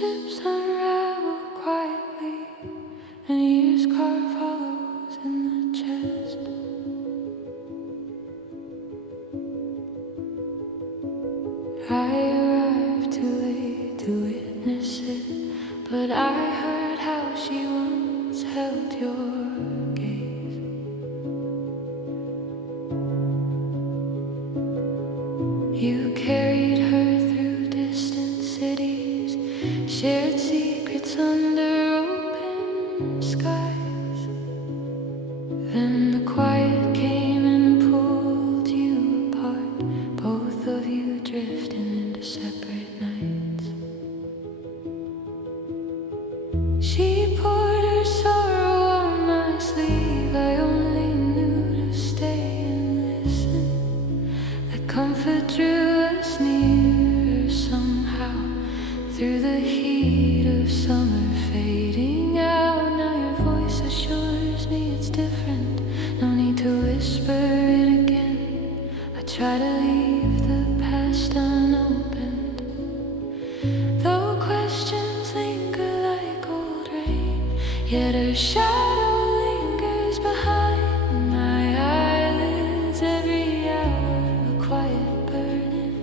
Friendships unravel quietly, and years carve hollows in the chest. I arrived too late to witness it, but I heard how she once held your gaze. You carried her through distant cities, shared secrets under open skies. Then the quiet came and pulled you apart, both of you drifting into separate nights. She poured her sorrow on my sleeve. I only knew to stay and listen. That comfort drew us nearer somehow, through the heat of summer fading out. Now your voice assures me it's different. No need to whisper it again. I try to leave the past unopened, though questions linger like old rain. Yet her shadow lingers behind my eyelids every hour, a quiet burning,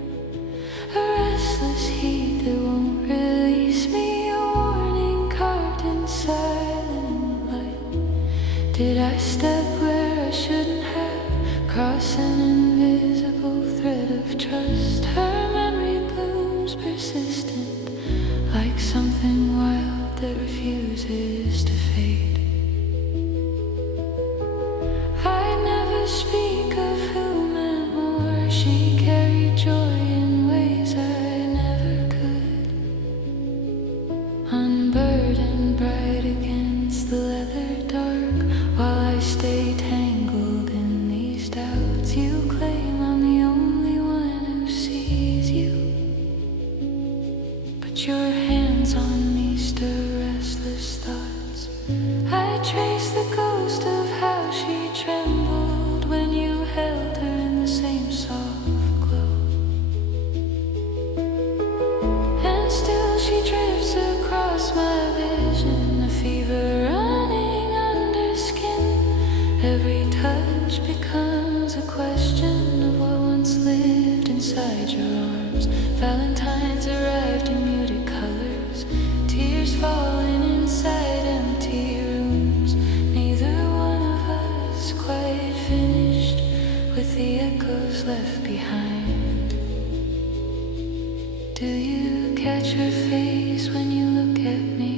a restless heat that won't release me, a warning carved in silent light. Did I step where I shouldn't have, cross an invisible thread of trust? Her memory blooms persistent, like something wild that refuses to fade. I never speak of who meant more. She carried joy in ways I never could, unburdened, bright against the leather dark, while I stay tangled in these doubts. You claim I'm the only one who sees you, but your hands on me stir restless thoughts. I trace the ghost of how she trembled when you held her in the same soft glow. And still she drifts across my vision, a fever running under skin. Every touch becomes a question of what once lived inside your arms. Valentines arrived in muted colors, tears falling inside empty rooms. Neither one of us quite finished with the echoes left behind. Do you catch her face when you look at me,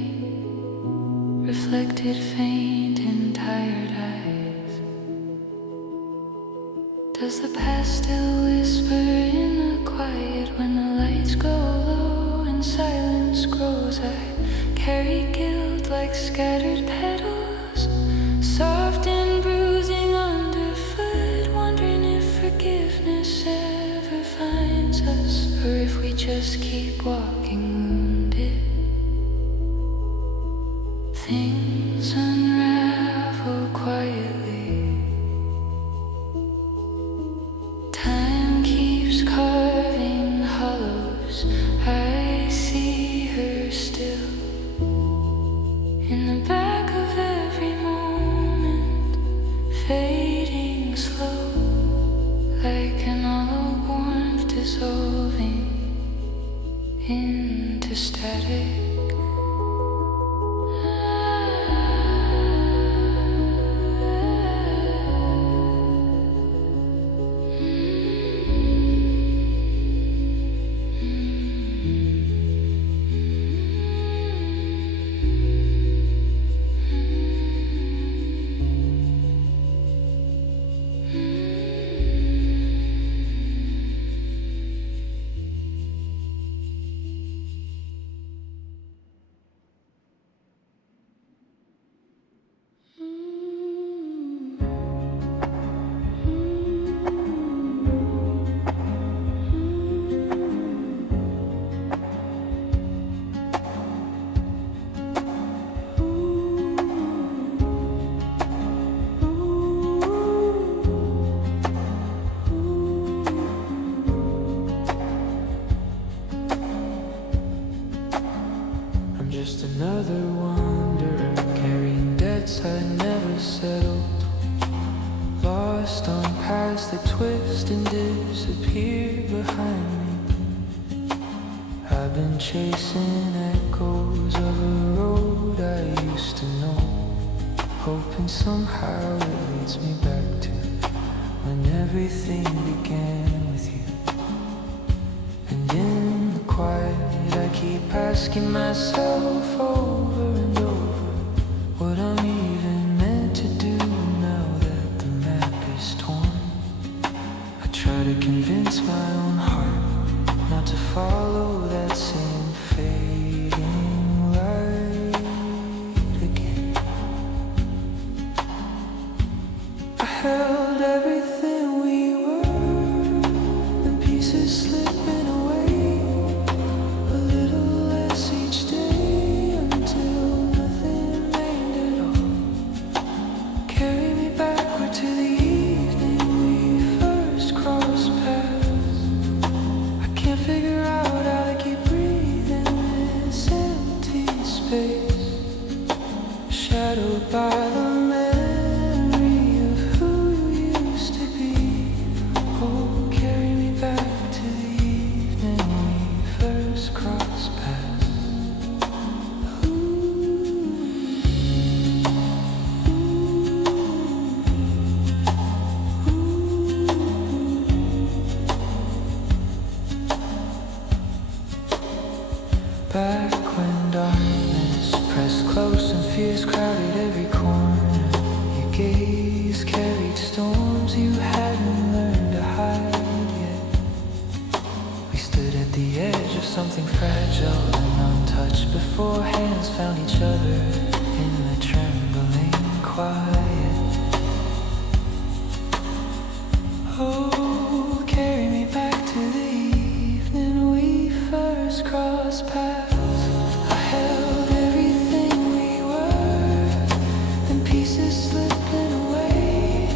reflected faint in tired eyes? Does the past still whisper in the quiet when the lights go low and silence grows? I carry guilt like scattered petals, soft and bruising underfoot, wondering if forgiveness ever finds us, or if we just keep walking wounded. Things unravel quietly. Time keeps carving hollows. I see her still in the back of every moment, fading slow, like an hollow warmth dissolving into static. just another wanderer, carrying debts I never settled, lost on paths that twist and disappear behind me. I've been chasing echoes of a road I used to know, hoping somehow it leads me back to when everything began with you. And in the quiet I keep asking myself over and over what I'm even meant to do now that the map is torn. I try to convince my own heart not to follow that same fading light again. I held everything we were, and pieces slipping away, a little less each day until nothing remained at all. Carry me backward to the evening we first crossed paths. I can't figure out how to keep breathing in this empty space, shadowed by the memory of who you used to be. Oh, carry me back to the evening we first crossed paths. Back when darkness pressed close and fears crowded every corner, your gaze carried storms you hadn't learned to hide yet. We stood at the edge of something fragile and untouched before hands found each other in the trembling quiet. Oh, carry me back to the evening we first crossed paths. I held everything we were, then pieces slipping away,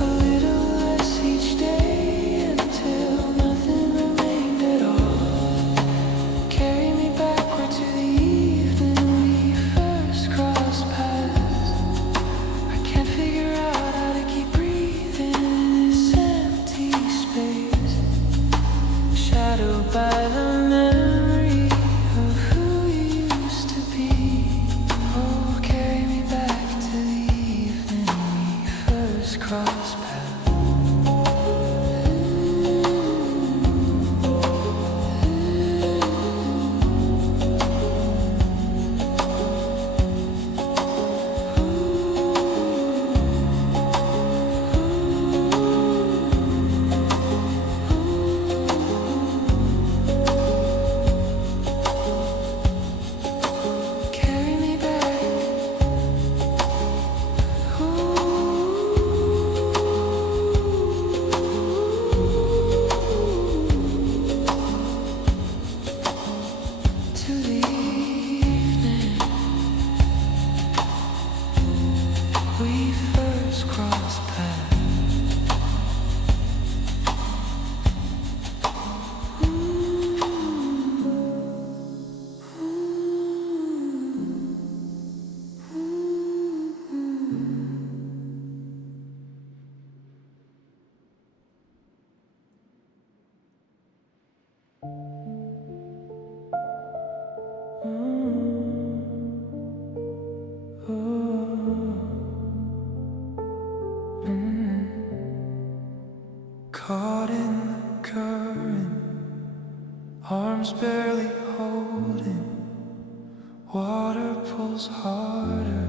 a little less each day until nothing remained at all. Carry me backward to the evening we first crossed paths. I can't figure out how to keep breathing in this empty space, shadowed by the memory of who you used to be. Oh, carry me back to the evening we first crossed paths. Carry me back, to the evening we first crossed paths. Caught in the current, arms barely holding, water pulls harder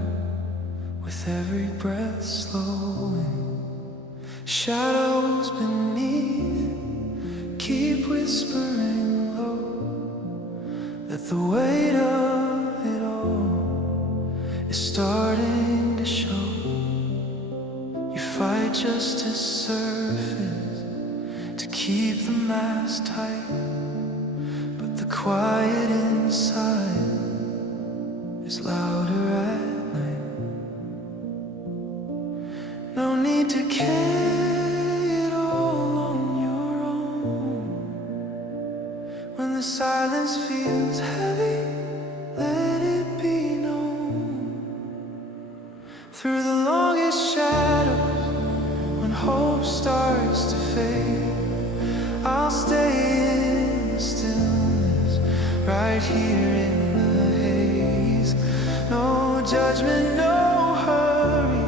with every breath slowing. Shadows beneath keep whispering low that the weight of it all is starting to show. You fight just to surface, to keep the mask tight, but the quiet inside is louder at night. No need to carry it all on your own. When the silence feels heavy, let Through the longest shadows, when hope starts to fade, I'll stay in the stillness, right here in the haze. No judgment, no hurry,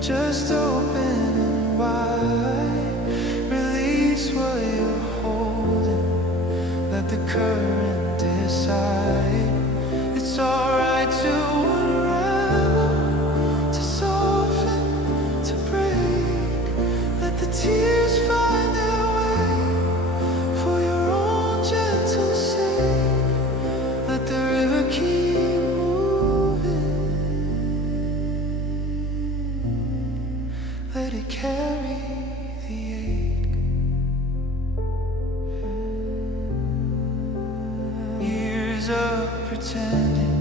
just open and wide. Release what you're holding, let the current decide. It's alright to unravel, to soften, to break. Let the tears find their way for your own gentle sake. Let the river keep moving, let it carry the ache. Years of pretending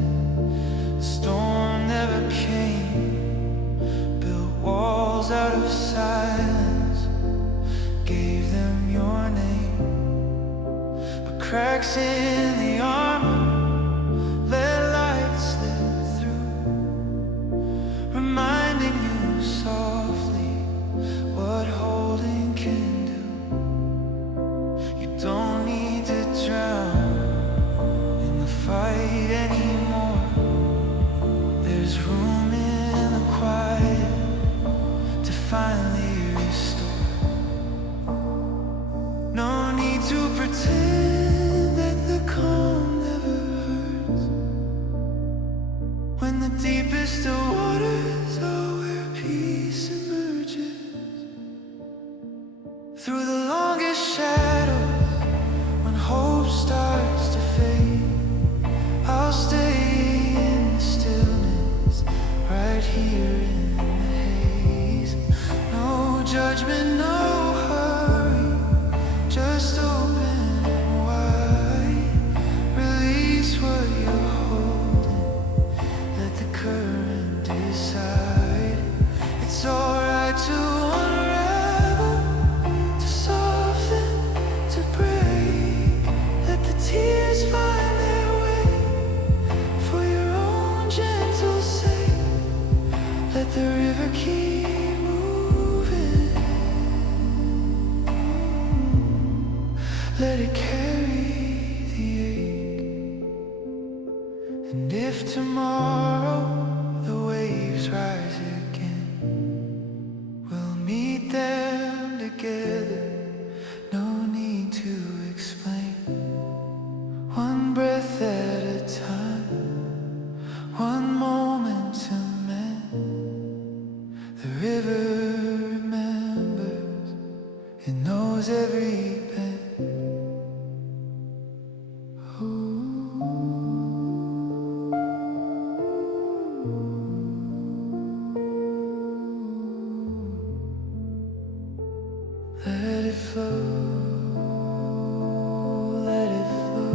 the storm never came, built walls out of silence, gave them your name. But cracks in the armor let light slip through, reminding you softly what holding can do. You don't need to drown in the fight anymore. There's room in the quiet to finally restore. No need to pretend that the calm never hurts, when the deepest of waters are where peace emerges. Through the longest shadows, when hope starts to fade, I'll stay in the stillness, right here in the haze. No judgment, no hurry, just open and wide. Release what you're holding, let the current decide. It's alright to unravel, to soften, to break. Let the tears find their way for your own gentle sake. Let the river keep moving, let it carry the ache. And if tomorrow the waves rise again, we'll meet them together. No need to explain. One breath at a time, one moment to mend. The river remembers, it knows every bend. Let it flow, let it flow.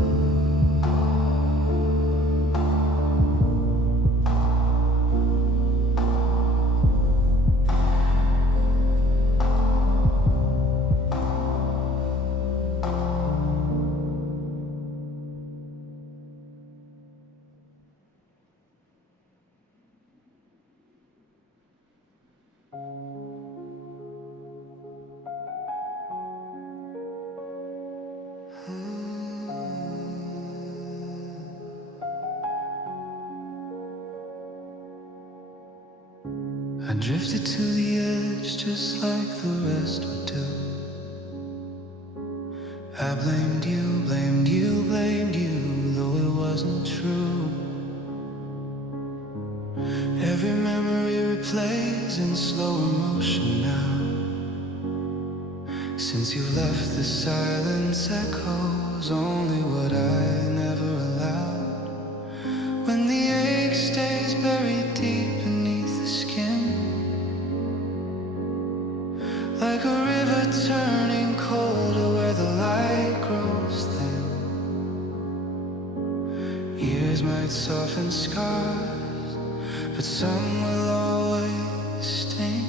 I drifted to the edge just like the rest would do. I blamed you, blamed you, blamed you, though it wasn't true. Every memory replays in slower motion now. Since you left, the silence echoes only what I never allowed. When the ache stays buried deep beneath the skin, like a river turning colder where the light grows thin. Years might soften scars, but some will always sting.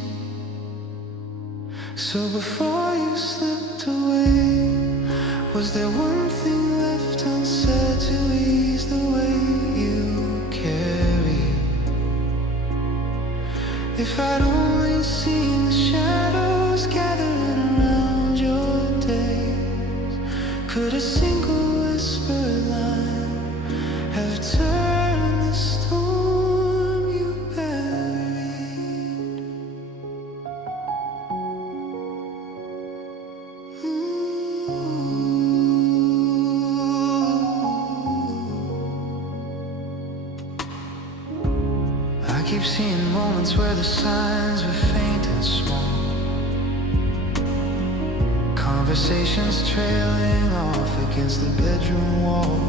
So before you slipped away, was there one thing left unsaid to ease the weight you carry? If I'd only seen the shadows gathering around your days, could a single whispered line have turned the storm you buried? I keep seeing moments where the signs were faint and small, conversations trailing off against the bedroom wall.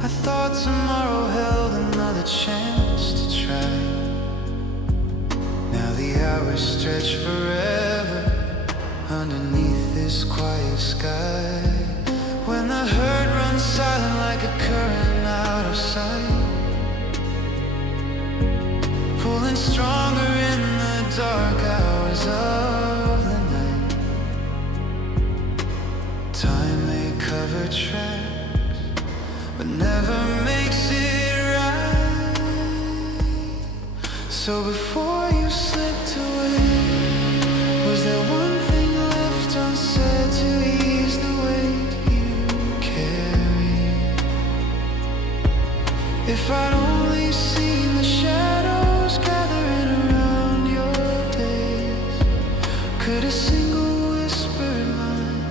I thought tomorrow held another chance to try. Now the hours stretch forever underneath this quiet sky. When the hurt runs silent like a current out of sight, pulling stronger in the dark hours of the night. Time may cover tracks, but never makes it right. So before you slipped away, was there one thing left unsaid to ease the weight you carry? If I'd only seen the shadows gathering around your days, could a single whispered line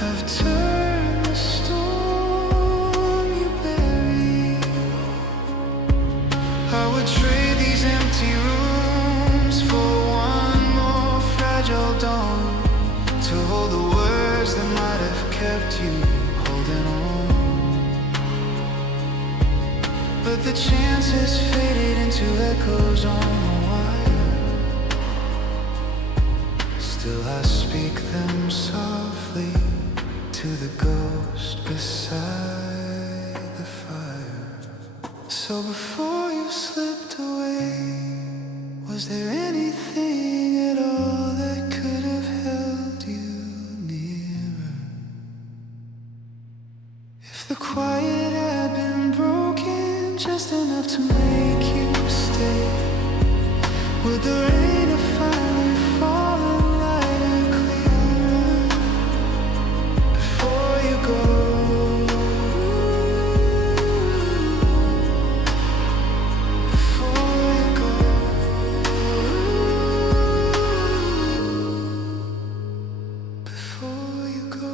have turned the storm you buried? I would trade these empty rooms for one more fragile dawn, to hold the words that might have kept you holding on. But the chances faded into echoes on the wire. Still I speak them softly to the ghost beside the fire. So before you slipped away, was there anything at all that could have held you nearer? If the quiet had been broken just enough to make you stay, would the rain have finally fallen lighter, clearer before you go? Before you go. Before you go.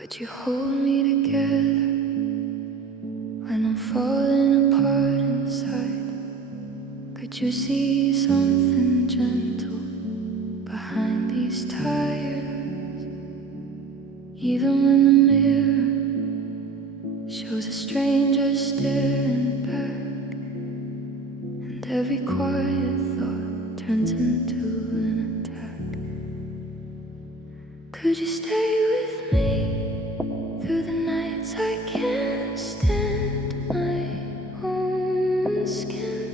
Would you hold me together when I'm falling apart inside? Could you see something gentle behind these tires? Even when the mirror shows a stranger staring back, and every quiet thought turns into an attack. Could you stay with me through the nights I can't stand my own skin?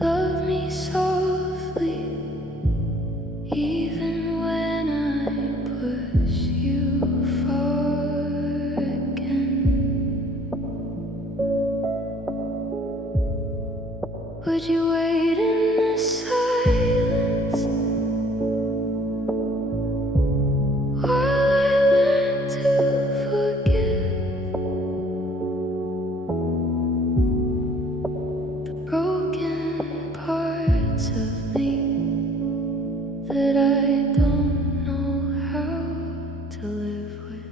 Love me softly, even when I push you far again. Would you wait in the silence while I learn to forgive the broken parts of me that I don't know how to live with?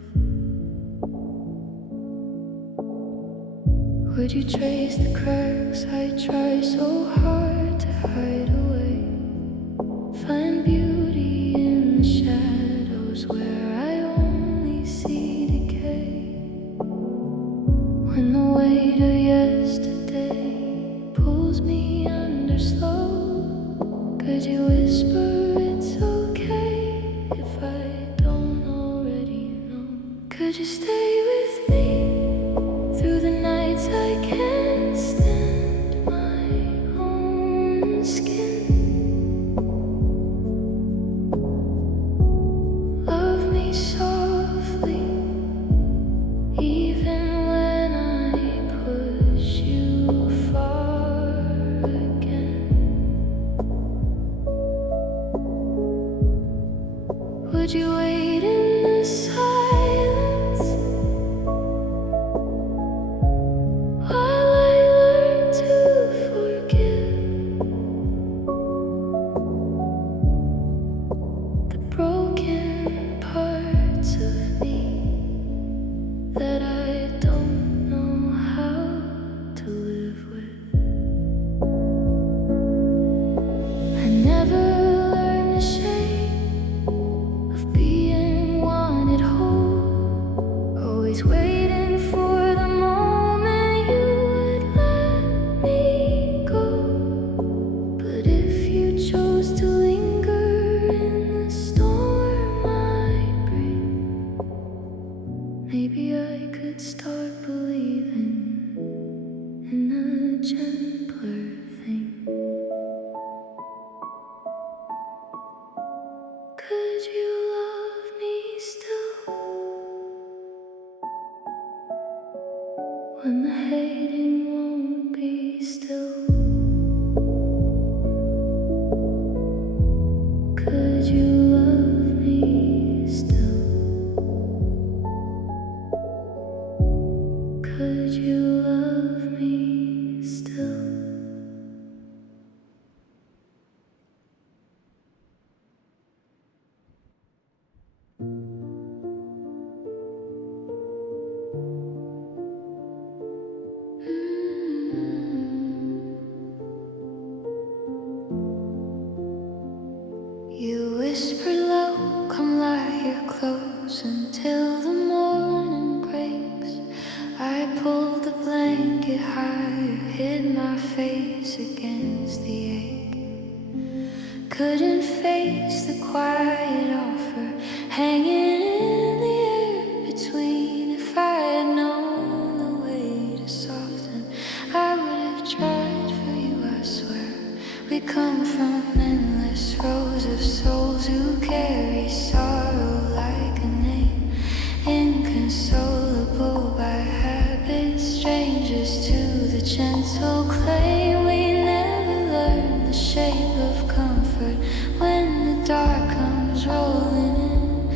Would you trace the cracks I try so hard to hide away? Find beauty in the shadows where I only see decay. Would you stay with me through the nights I can't stand my own skin? Love me softly, even when I push you far again. Would you wait in the silence while I learn to forgive the broken parts of me that I don't know how to live with? I never learned the shame of being wanted whole, always waiting for the moment you would let me go. But if you chose to linger in the storm I bring, maybe I could start believing in a gentler thing. Could you love me still when the hating won't be still? Could you love me still? Could you love me still? You whisper low, come lie here close until the morning breaks. I pulled the blanket higher, hid my face against the ache. Couldn't face the quiet offer hanging in the air between. If I had known the way to soften, I would have tried for you, I swear. We come from endless rows of souls who carry sorrow like a name, inconsolable by habit, strangers to the gentle claim. We never learn the shape of comfort when the dark comes rolling in,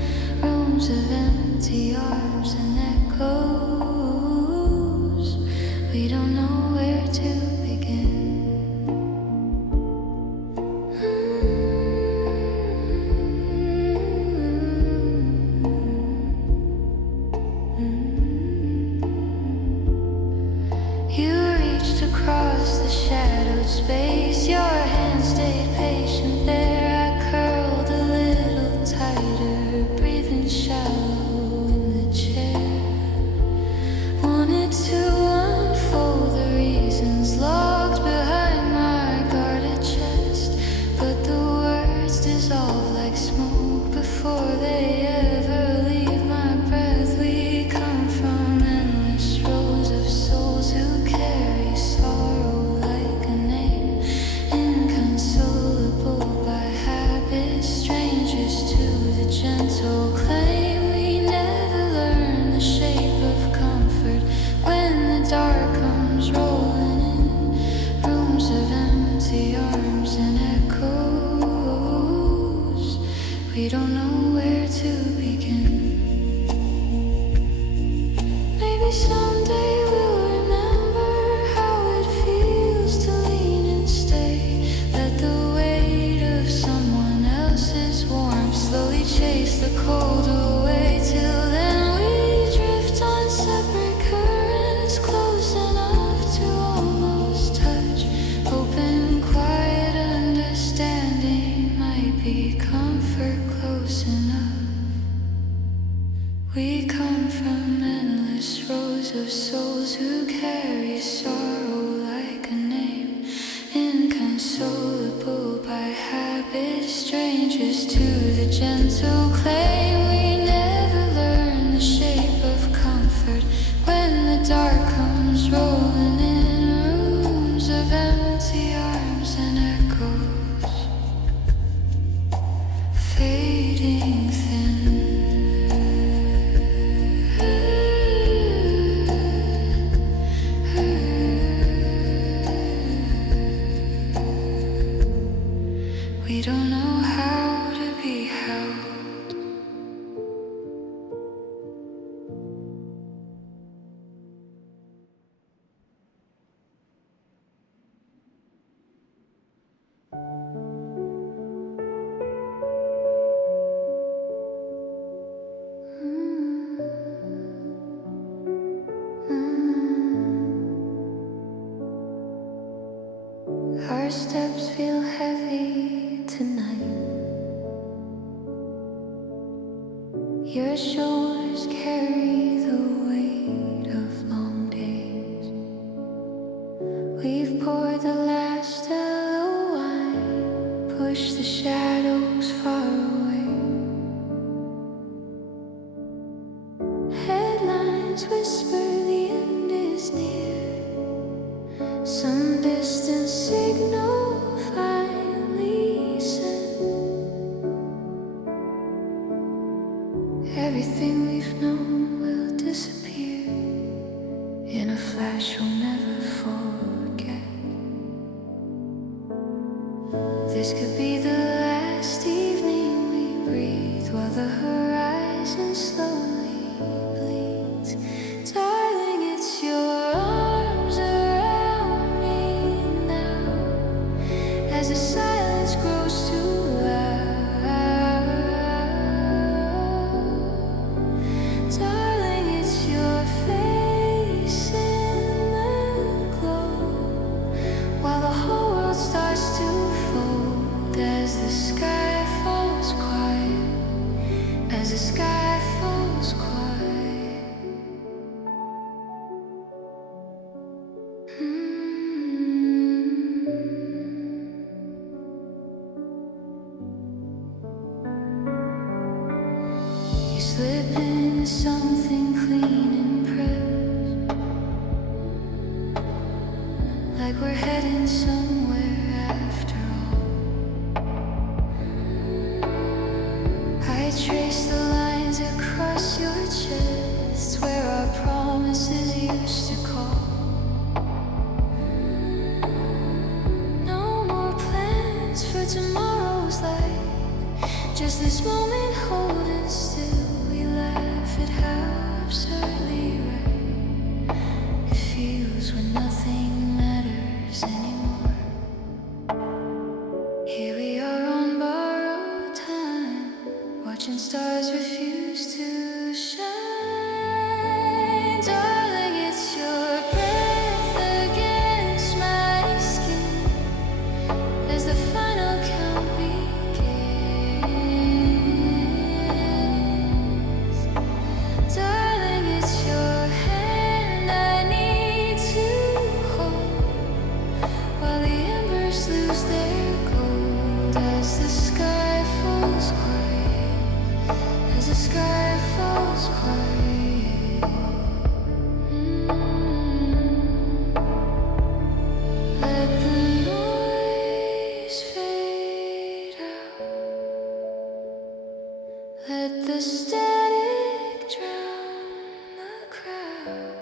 rooms of empty arms and echoes. We don't know where to begin. You reached across the shadowed space, your hand stayed patient there. I curled a little tighter, breathing shallow in the chair. Wanted to unfold the reasons locked behind my guarded chest, but the words dissolve like smoke before they ever leave my breath. We come from endless rows of souls who carry sorrow like a name, inconsolable by habit, strangers to the gentle claim. We never learn the shape of comfort when the dark comes rolling in, rooms of empty arms and echoes. We don't know where to begin. Maybe someday we'll remember how it feels to lean and stay. Let the weight of someone else's warmth slowly chase the cold away. Till then we drift on separate currents, close enough to almost touch. Open, quiet understanding might be comfort close enough. We come from endless rows of souls who carry sorrow like a name, inconsolable by habit, strangers to the gentle claim. We never learn the shape of feel heavy tonight. Your shoulders carry the weight of long days. We've poured the last of the wine, pushed the shadows far away. Headlines whisper the end is near. Some distant signal finally sent. Everything we've known will disappear in a flash we'll never forget. This could be the last evening we breathe while the horizon slowly bleeds. Darling, it's your arms around me now as the silence grows too loud. Darling, it's your face in the glow while the whole world starts to fold as the sky falls quiet, as the sky falls quiet. You slip into something clean and pressed, like we're heading somewhere after all. I trace the lines across your chest where our promises used to call. No more plans for tomorrow's light, just this moment holding still. We laugh at how absurdly right it feels when nothing matters anymore. Here we are on borrowed time, watching stars refuse to shine. Darling, it's your breath against my skin as the final count begins. Darling, it's your hand I need to hold while the embers lose their gold as the sky falls quiet, as the sky falls quiet. Let the noise fade out. Let the static drown the crowd.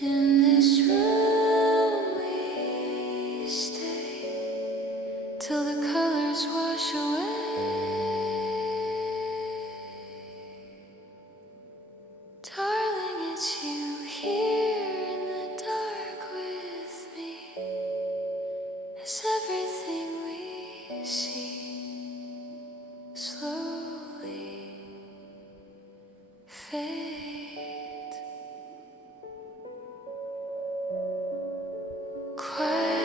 In this room we stay till the colors wash away. Darling, it's you here in the dark with me. As everything we see slowly fades. Quiet.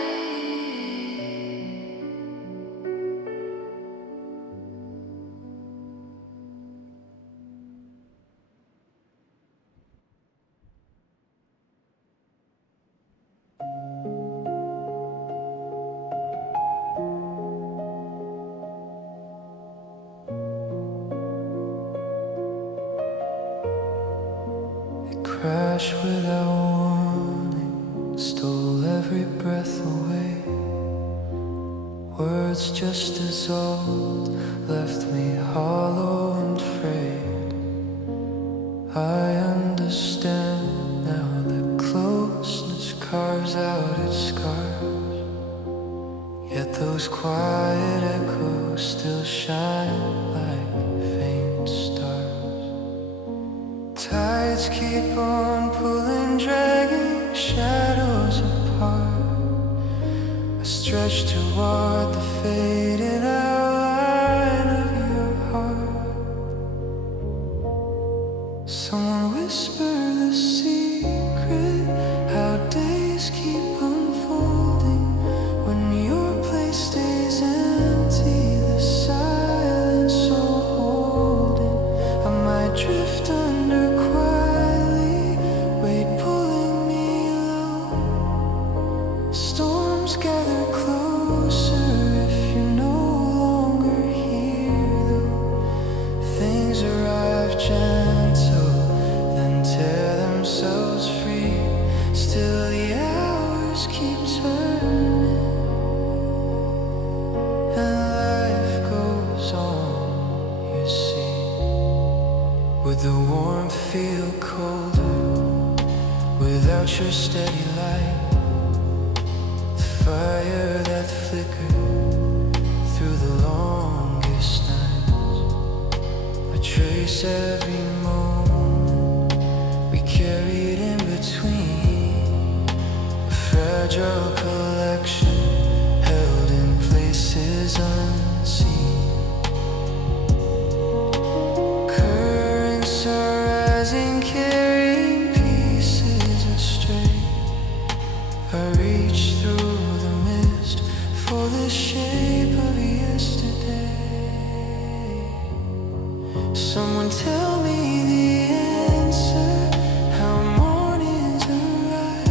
Crashed without warning, stole every breath away. Words just as old left me hollow and frayed. I understand now that closeness carves out its scars, yet those quiet echoes still shine like faint stars. Tides keep on pulling, dragging shadows apart. I stretch toward the faded outline of your heart. Someone whisper the secret, how days keep unfolding when the warmth feel colder without your steady light? The fire that flickered through the longest nights. I trace every moment we carried in between, a fragile collection held in places unseen. Currents are rising, carrying pieces astray. I reach through the mist for the shape of yesterday. Someone tell me the answer, how mornings arrive.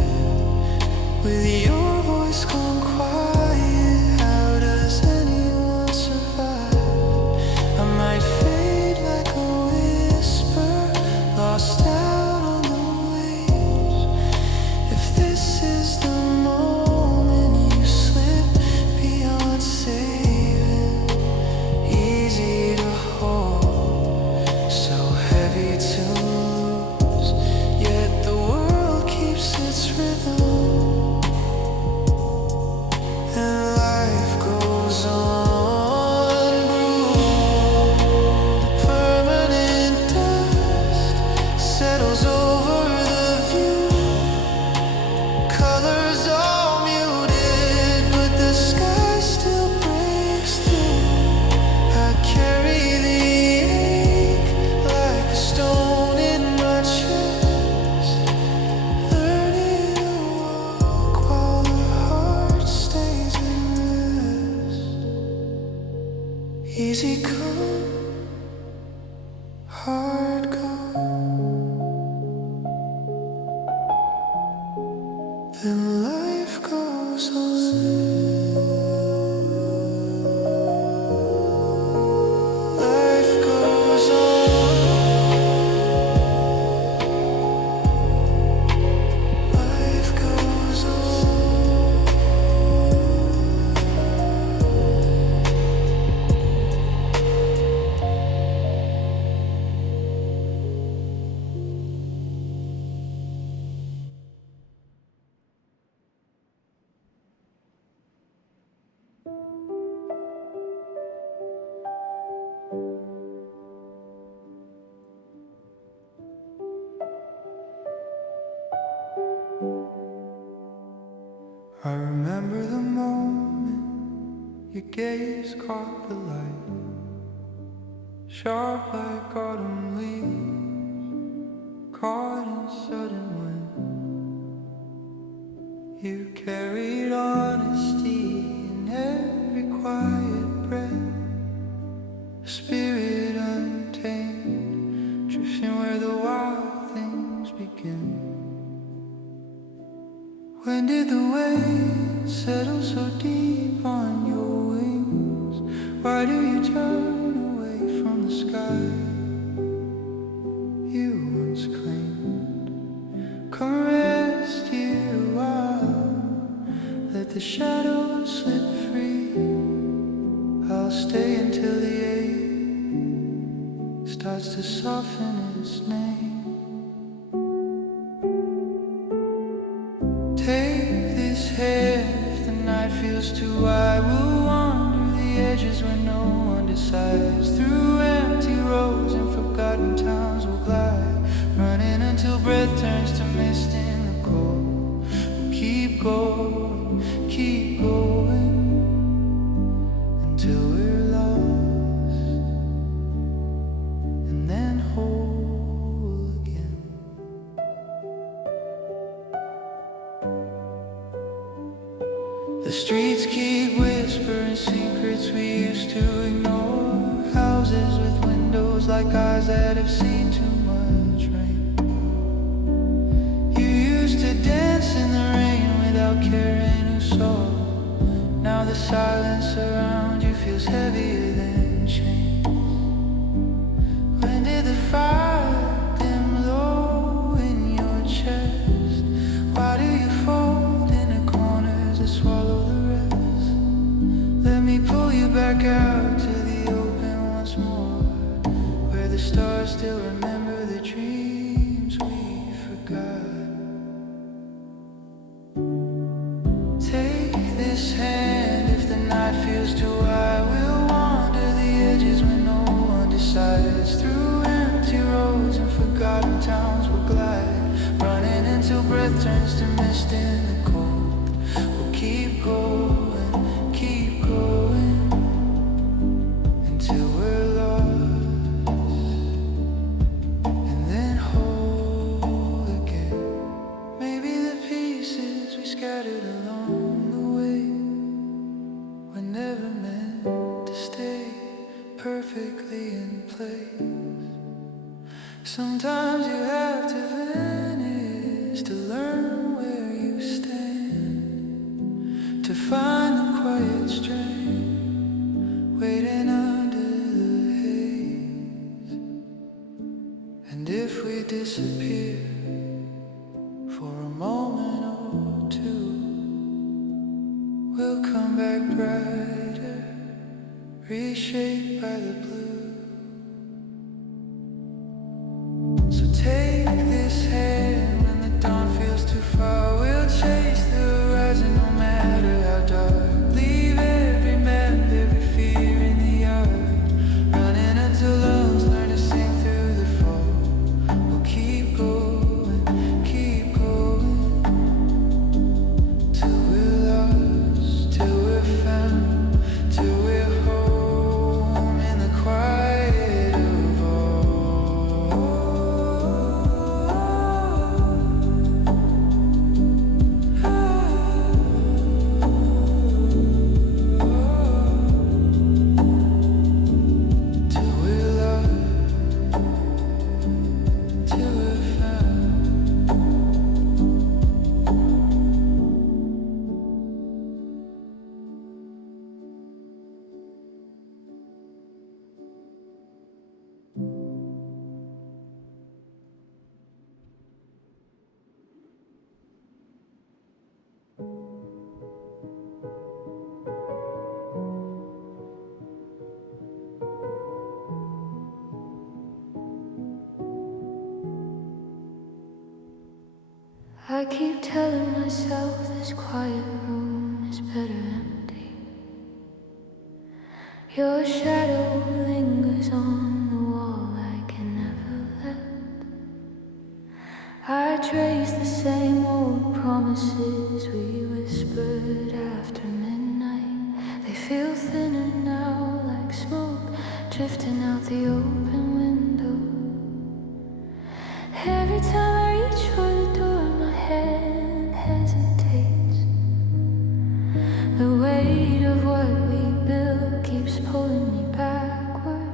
With your voice gone quiet, how does anyone survive? I might fade like a whisper, lost out on the waves. If this is the moment you slip beyond saving, easy to hold, so heavy to lose, yet the world keeps its rhythm, and life goes on. Bruised, permanent dust settles over the view. Colors all muted, but the sky still breaks through. I carry the ache like a stone in my chest, learning to walk while the heart stays at rest. Easy come, hard go, then life goes on. Life goes on. Life goes on. I remember the moment your gaze caught the light, sharp like autumn leaves, caught in sudden wind. You carried honesty in every quiet breath, a spirit untamed, drifting where the wild things begin. When did the weight settle so deep on your wings? Why do you turn away from the sky you once claimed? Come rest here a while, let the shadows slip free. I'll stay until the ache starts to soften its name. Take this head, if the night feels too wide, we'll wander the edges where no one decides. Through empty roads and forgotten towns we'll glide, running until breath turns to mist in the cold. We'll keep going until we're lost, and then whole again. The streets keep whispering secrets we used to ignore, houses with windows like eyes that have seen too much rain. You used to dance in the rain without caring who saw. Now the silence around you feels heavier than chains. When did the fire dim low in your chest? Why do you fold into corners that swallow the rest? Let me pull you back out to the open once more, where the stars still remember forgotten towns will glide, running until breath turns to mist in the cold. We'll keep going until we're lost, and then whole again. Maybe the pieces we scattered along the way were never meant to stay perfectly in place. Sometimes you have to vanish to learn where you stand, to find the quiet strength waiting under the haze. And if we disappear for a moment or two, we'll come back brighter, reshaped by the blue. So take this hand when the dawn feels too far. We'll chase the horizon no matter how dark. Leave every map, every fear in the yard, running until lungs learn to sing through the fall. We'll keep going till we're lost, till we're found, till we're home in the quiet of all. Till we're lost, till we're found. I keep telling myself this quiet room is better empty. Your shadow lingers on the wall I can never let. I trace the same old promises we whispered after midnight. They feel thinner now, like smoke drifting out the open window. Every time I reach for the door, my hand hesitates. The weight of what we built keeps pulling me backward.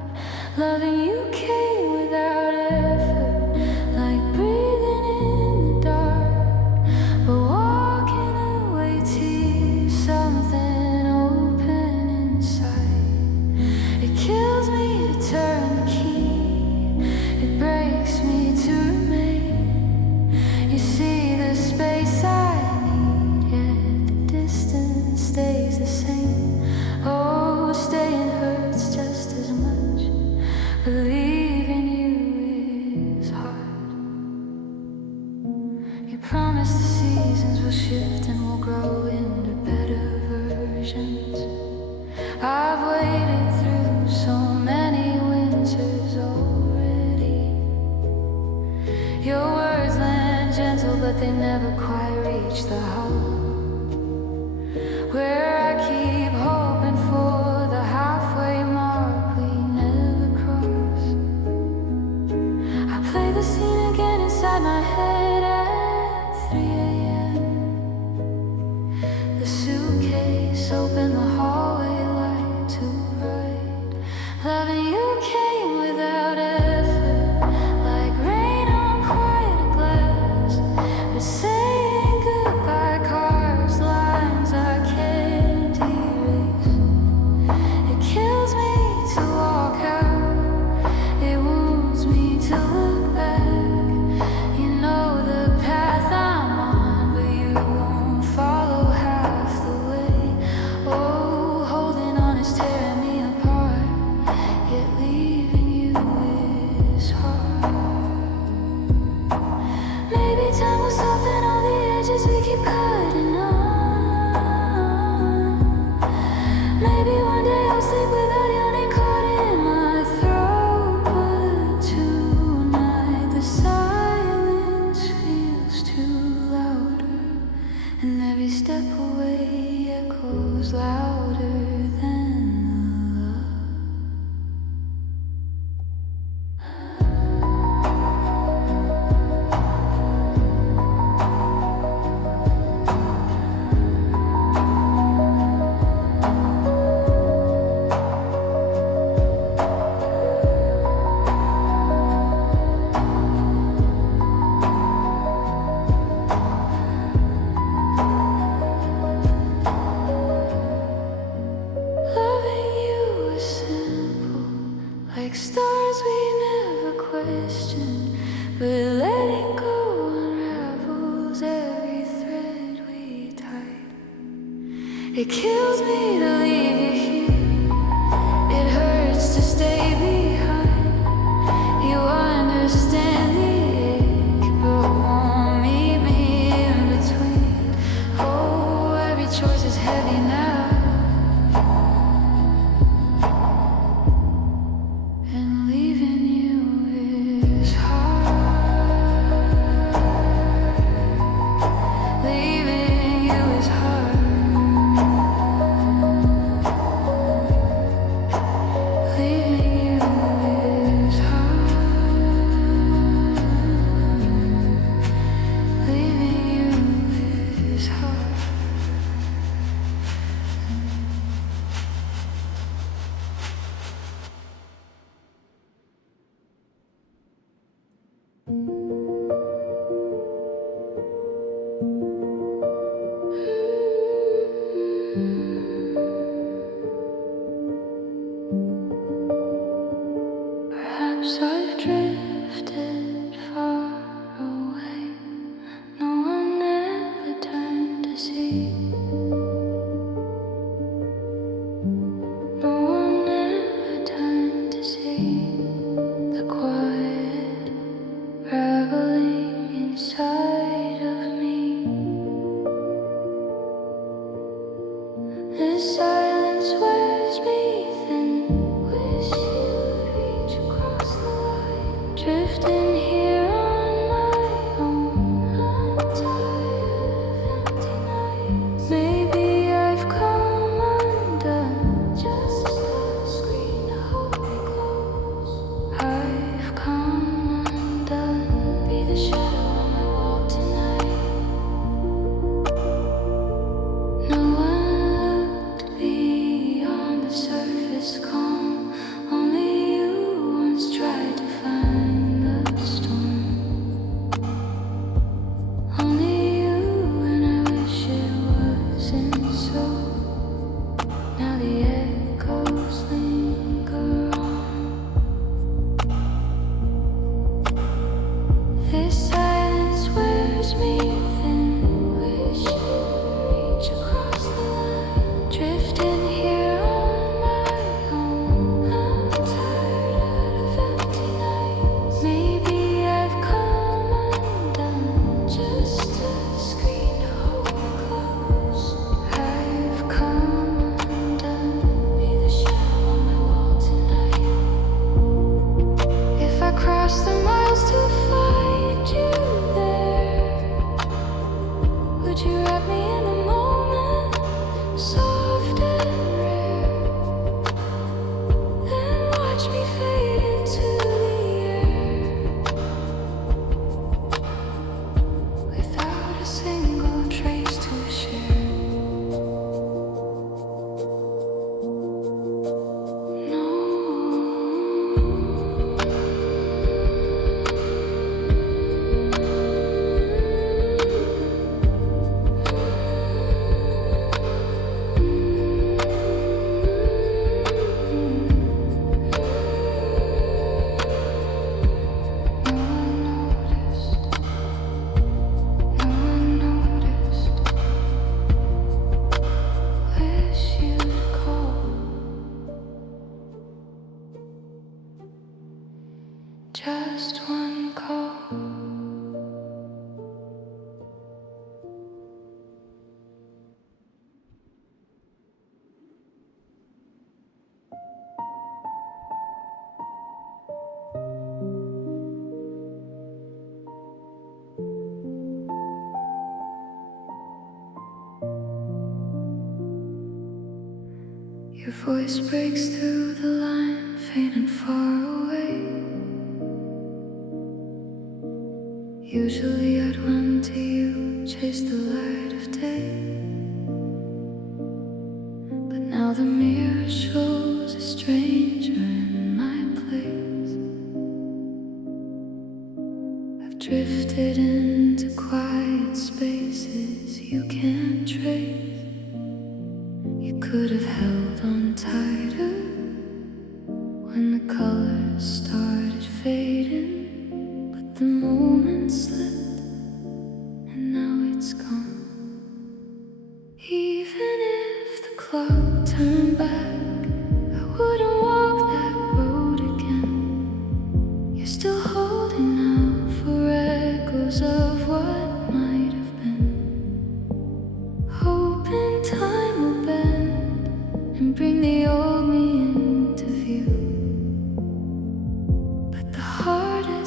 Loving you came without effort, like breathing in the dark. But walking away tears something open inside. It kills me to turn the key, it breaks me to remain. You see the space I need, yet the distance stays the same. Oh, staying hurts just as much, but leaving you is hard. You promised the seasons will shift and we'll grow into better versions. I've waited through so many winters already. Your words land gentle, but they never quite reach the hollow, where I keep hoping for the halfway mark we never cross. I play the scene again inside my head at 3 a.m. The suitcase open, the hallway light too bright. Loving you came without effort, like rain on quiet glass. But saying goodbye carves lines I can't erase. It kills me to walk out, it wounds me to look back. You know vows we never questioned, but letting go unravels every thread we tied. It kills me to leave you here. It hurts to stay behind. You understand the ache, but won't meet me in between. Oh, every choice is heavy now. And leaving you is hard. Leaving you is hard. Leaving you is hard. Leaving you is hard. Perhaps I've drifted far away. No one ever turned to see. No one ever turned to see the quiet reveling inside of me. This silence wears me thin. Wish you'd reach across the line. Drifting here on my own. I'm tired of empty nights. Maybe I've come undone. Just a screen to hold me close. I've come undone. Be the shadow on my wall tonight. No one looked beyond the surface calm. Only you once tried to find the storm. Only you, and I wish it wasn't so. Now the echoes linger on. This silence wears me thin. Wish you'd reach across the line. Drifting here on my own. I'm tired of empty nights. Maybe I've come undone. Just a screen to hold me close. I've come undone. Be the shadow on my wall tonight. If I cross the miles to find you there, would you wrap me in the moment, soft and rare, then watch me fade into the air, without a single trace to share? Wish you'd call. Just one call. Your voice breaks through the line, faint and far away. Usually I'd run to you, chase the light of day. But now the mirror shows a stranger in my place. I've drifted into quiet spaces you can't trace. You could have held on tighter when the colors started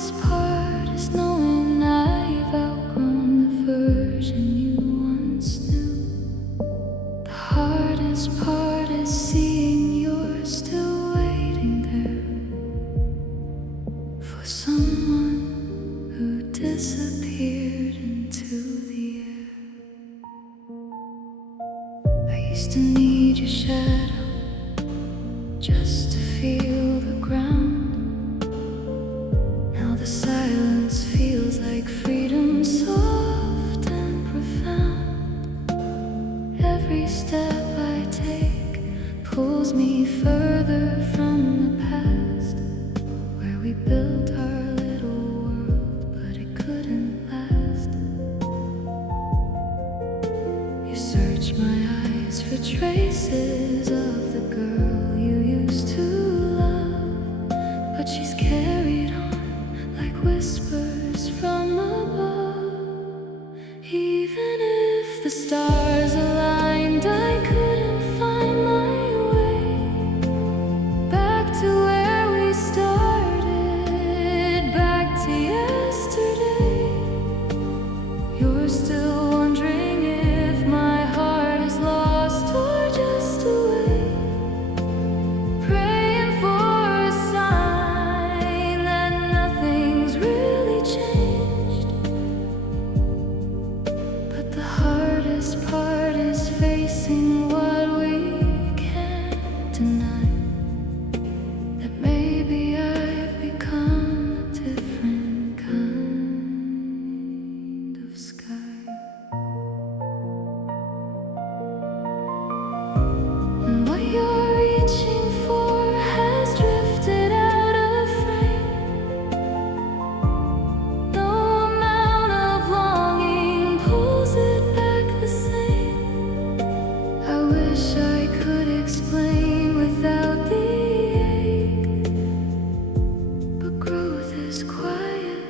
hardest part is knowing I've outgrown the version you once knew. The hardest part is seeing you're still waiting there for someone who disappeared into the air. I used to need your shadow just to feel the ground. Now the silence feels like freedom, soft and profound. Every step I take pulls me further from the past, where we built our little world, but it couldn't last. You search my eyes for traces of the girl you used to love, but she's carried on like whispers from above. Even if the stars aligned, I couldn't find my way back to where we started, back to yesterday. You're still wondering if my heart is lost or just away, praying for a sign that nothing's really changed. But the hardest part is facing what we can't deny, that maybe I've become a different kind of sky. And what you're reaching for has drifted out of frame. No amount of longing pulls it back the same. I wish I could explain without the ache, but growth is quiet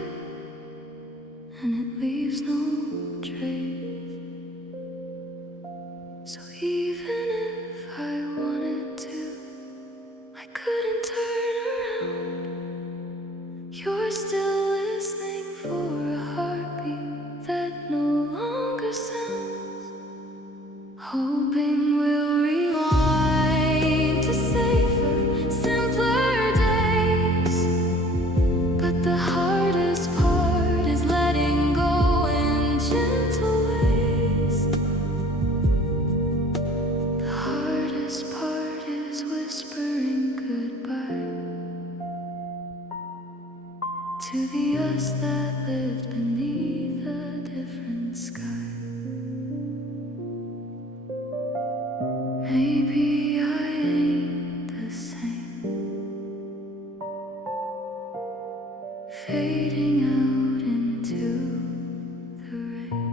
and it leaves no trace. So even if I wanted to, I couldn't turn around. You're still listening for a heartbeat that no longer sounds, hoping we'll rewind to safer, simpler days. But the hardest part is letting go in gentle ways. The hardest part is whispering goodbye to the us that lived beneath a different sky. Maybe I ain't the same, fading out into the rain.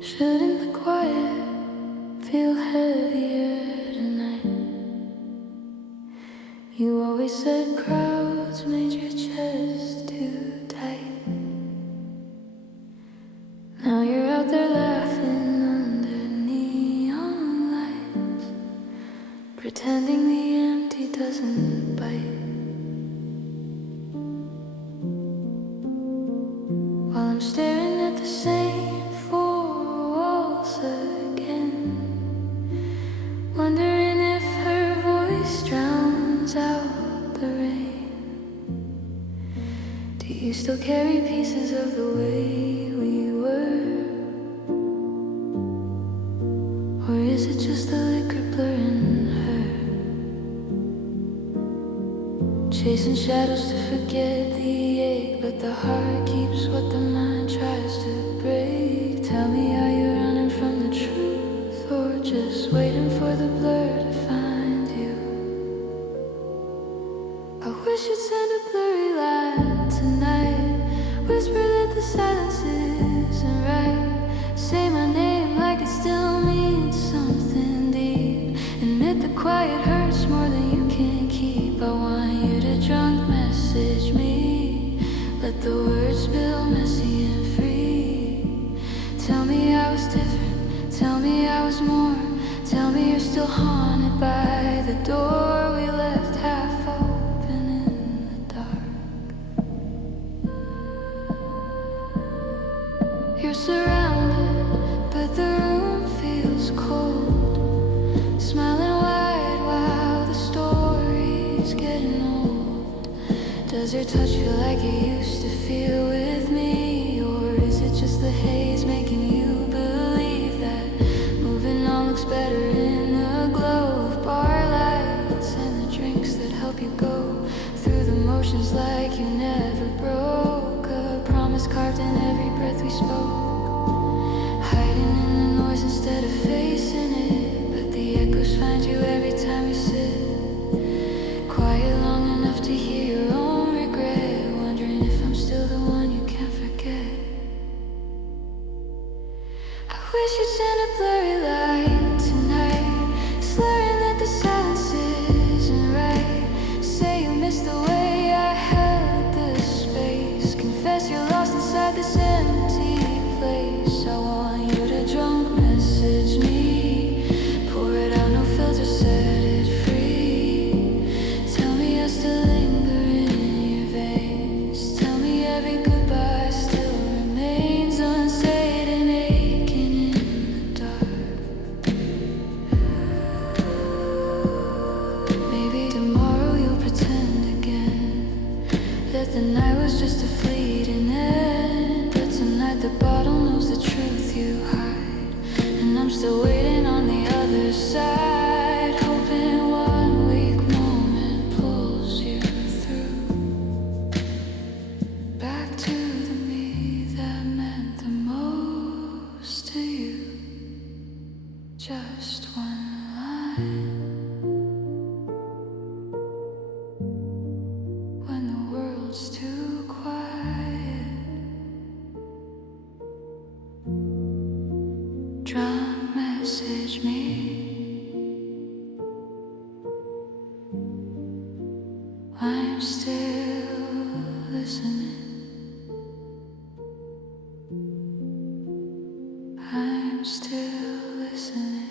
Shouldn't the quiet feel heavier tonight? You always said crowds made your chest too tight. Now you're out there laughing under neon lights, pretending the empty doesn't bite. While I'm staring at the same four walls again, wondering if her voice drowns out the rain. Do you still carry pieces of the way we were? Or is it just the liquor blurring her? Chasing shadows to forget the ache, but the heart keeps what the mind tries to break. Tell me, are you running from the truth, or just waiting for the blur to find you? I wish you'd send a blurry light tonight, Let the words spill messy and free. Tell me I was different, tell me I was more. Tell me you're still haunted by the door we left half open in the dark. You're surrounded, but the room feels cold. Smiling wide while the story's getting old. Does your touch feel like it used to feel with me? Or is it just the haze making you believe that moving on looks better in the glow of bar lights and the drinks that help you go through the motions like you never broke? A promise carved in every breath we spoke, hiding in the noise instead of facing it. But the echoes find you every time you sit quiet long enough to hear your own regret, wondering if I'm still the one you can't forget. I wish you'd send a blurry light tonight, slurring that the silence isn't right. Say you miss the way I held the space, confess you're lost inside this empty place. I want you to drunk message me, pour it out, no filter, set it free. Tell me I still linger in your veins. Tell me every goodbye still remains unsaid and aching in the dark. Maybe tomorrow you'll pretend again that the night was just a fleeting end. But tonight the bottle knows the truth you hide, and I'm still waiting on the other side, hoping one weak moment pulls you through, back to the me that meant the most to you. Just one line when the world's too quiet. Drunk message me. I'm still listening. I'm still listening.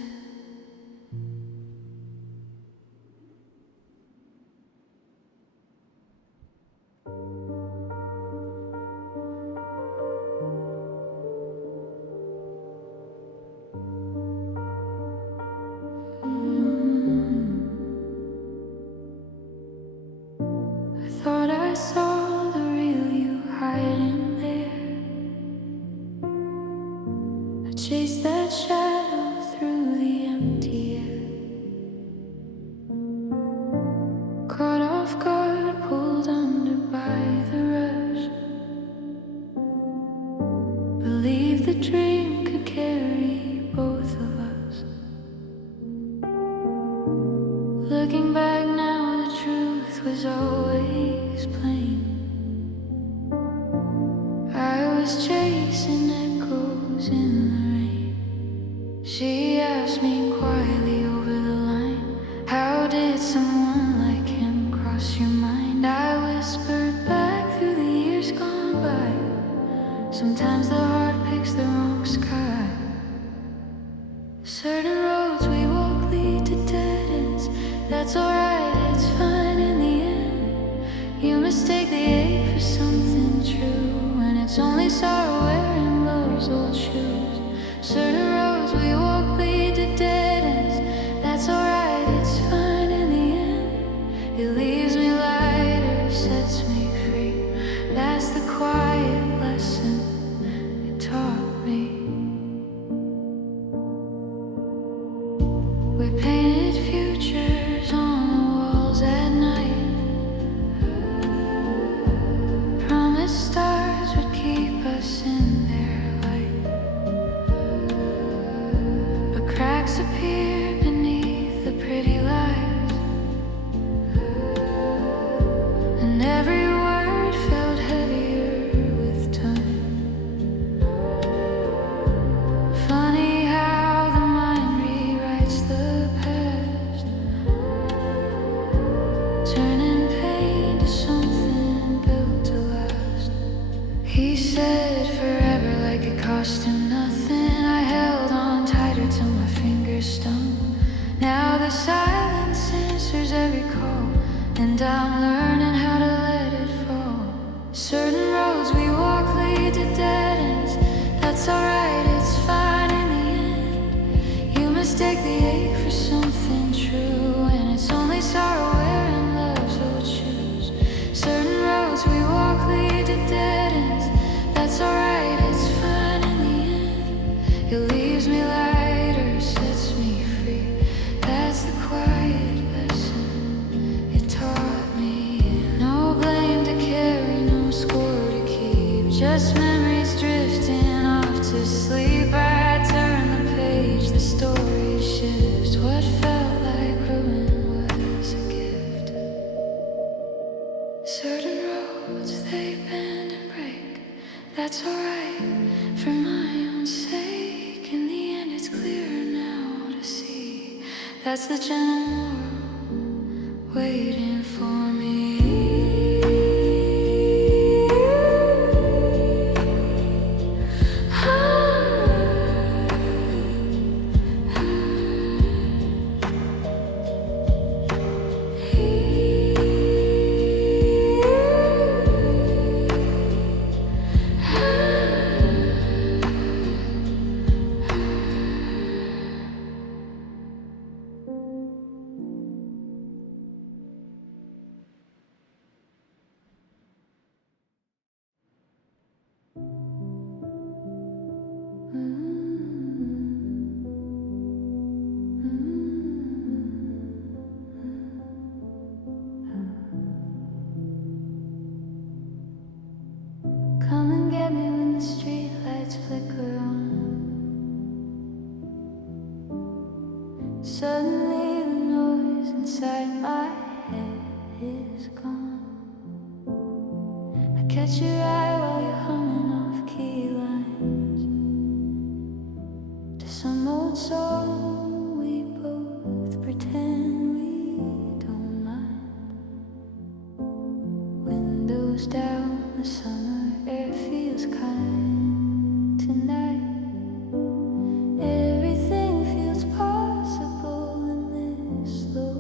I thought I saw the real you hiding there. I chased that shadow through the empty air. Caught off guard, pulled under by the rush. Believed the dream could carry both of us. Looking back now, the truth was always plain. I was chasing echoes in the rain. She asked me quietly over the line, how did someone like him cross your mind? I whispered back through the years gone by, sometimes the heart picks the wrong side. said forever like it cost him nothing. I held on tighter till my fingers stung. Now the silence answers every call, and I'm learning how to let it fall. Certain roads we walk lead to dead ends. That's alright, it's fine in the end. You mistake the ache for something true, and it's only sorrow wearing love's old shoes. Certain roads we walk lead to dead ends. That's alright, it's fine in the end. It leaves me lighter, sets me free. That's the quiet lesson it taught me. No blame to carry, no score to keep, just memories drifting off to sleep. I turn the page, the story shifts. What felt like ruin was a gift. Certain roads, they bend and break. That's alright, for my own sake. In the end it's clearer now to see. That's the gentle moral waiting for me. Come and get me when the street lights flicker on. Suddenly the noise inside my head is gone. I catch your eye while you're humming off key lines to some old song we both pretend we don't mind. Windows down, the summer air feels kind tonight. Everything feels possible in this slow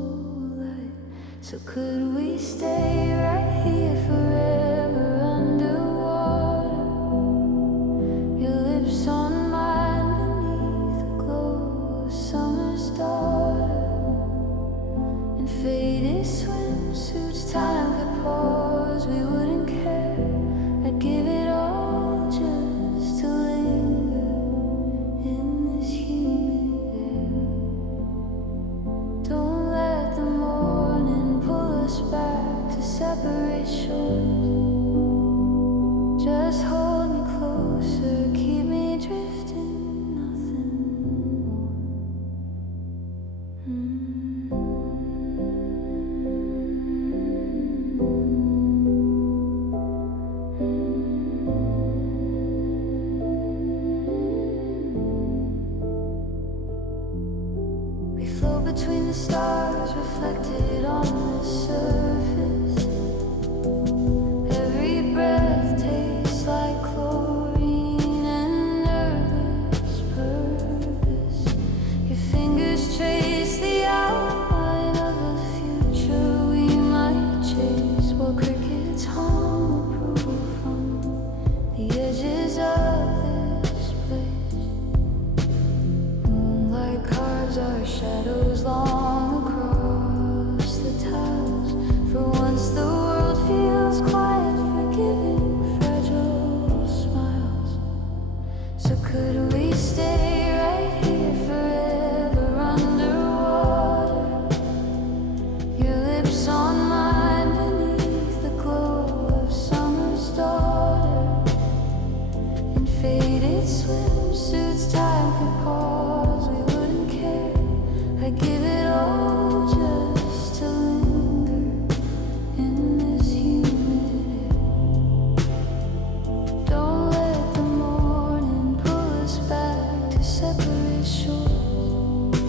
life. So could we stay right here forever underwater? Your lips on mine beneath the glow of summer's daughter. In faded swimsuits, time could pause, we wouldn't care. I'd give it all just to linger in this humid air. Don't let the morning pull us back to separate shores. Just hold me closer, keep me drifting, nothing more. We float between the stars, reflected on the surface. Every breath tastes like chlorine and nervous purpose. Your fingers trace the outline of a future we might chase, while crickets hum approval from the edges of this place. Moonlight carves our shadows long across the tiles. For once the world feels quiet, forgiving fragile smiles. So could we stay right here forever underwater? Your lips on mine beneath the glow of summer's daughter. In faded swimsuits, time could pause, we wouldn't care. I'd give it all just to linger in this humid air. Don't let the morning pull us back to separate shores.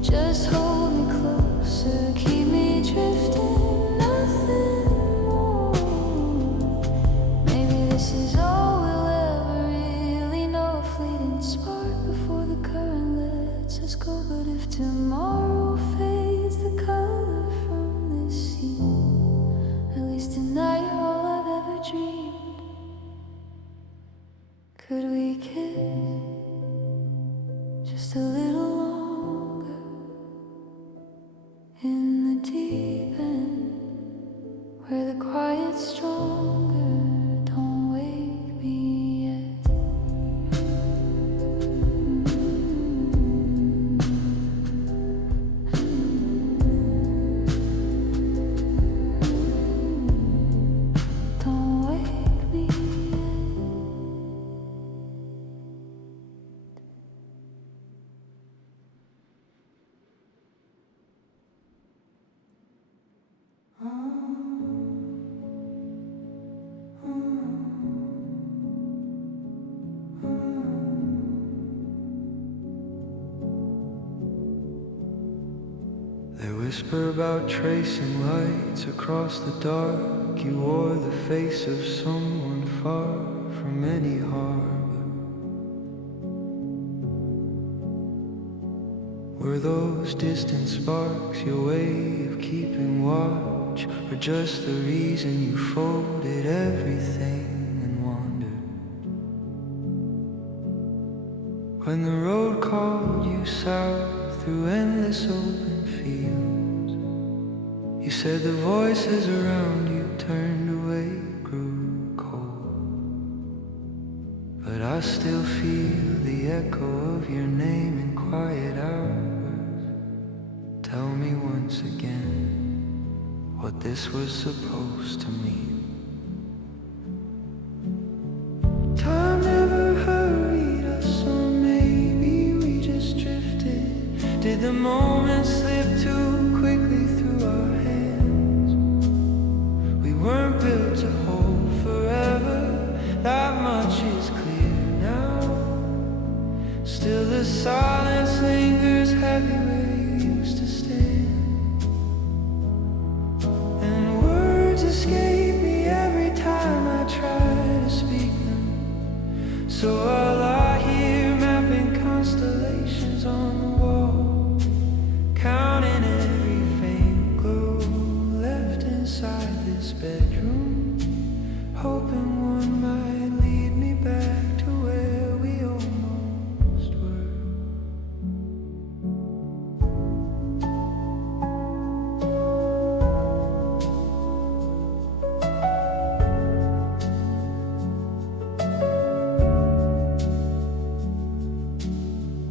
Just hold me closer, keep me drifting, nothing more. Maybe this is all tomorrow fades the color from this scene, at least tonight all I've ever dreamed. Could we kiss just a little longer in the deep end, where the quiet's stronger? Don't wake me yet. Don't wake me yet. They whisper about tracing lights across the dark. You wore the face of someone far from any harbor. Were those distant sparks your way of keeping watch, or just the reason you folded everything and wandered? When the road called you south through endless open fields, you said the voices around you turned away, grew cold. But I still feel the echo of your name in quiet hours. Tell me once again what this was supposed to mean. Time never hurried us, or maybe we just drifted. Did the moment slip too quickly through our hands? We weren't built to hold forever, that much is clear now. Still the silence lingers heavy where you used to stand, and words escape me every time I try to speak them. So I lie here mapping constellations on the wall, counting every faint glow left inside this bedroom, hoping one might lead me back to where we almost were.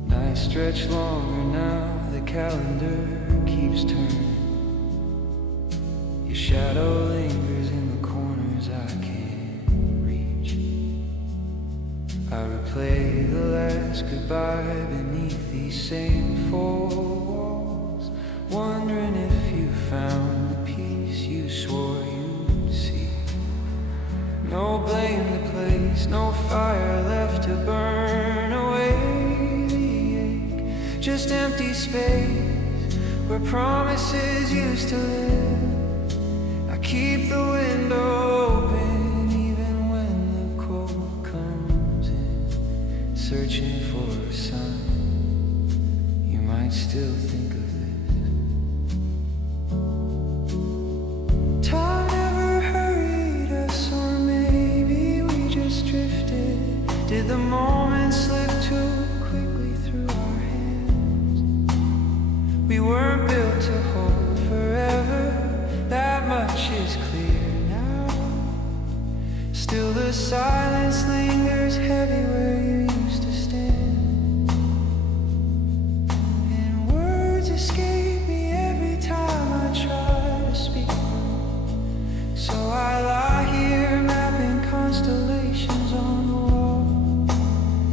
Nights stretch longer now, the calendar keeps turning. Your shadow lingers in the corners I can't reach. I replay the last goodbye beneath these same four walls, wondering if you found the peace you swore you'd see. No blame to place, no fire left to burn away the ache, just empty space where promises used to live. I keep the window open even when the cold comes in, searching for a sign you might still think of this. Time never hurried us, or maybe we just drifted. Did the moment slip too quickly through our hands? We weren't built to hold forever, that much is clear now. Still the silence lingers heavy where you used to stand, and words escape me every time I try to speak. So I lie here mapping constellations on the wall,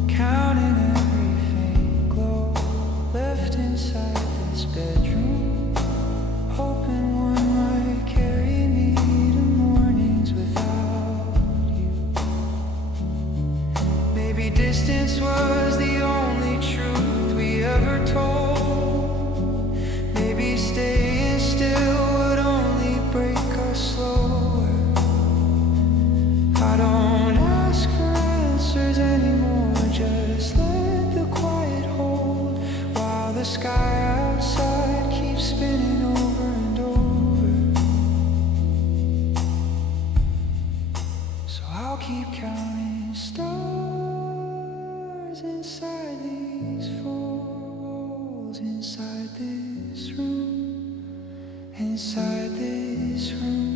counting every faint glow left inside this bedroom, hoping one might carry me to mornings without you. Maybe distance was the only truth we ever told. Maybe staying still would only break us slower. I don't ask for answers anymore, just let the quiet hold while the sky So I'll keep counting stars inside these four walls, inside this room, inside this room.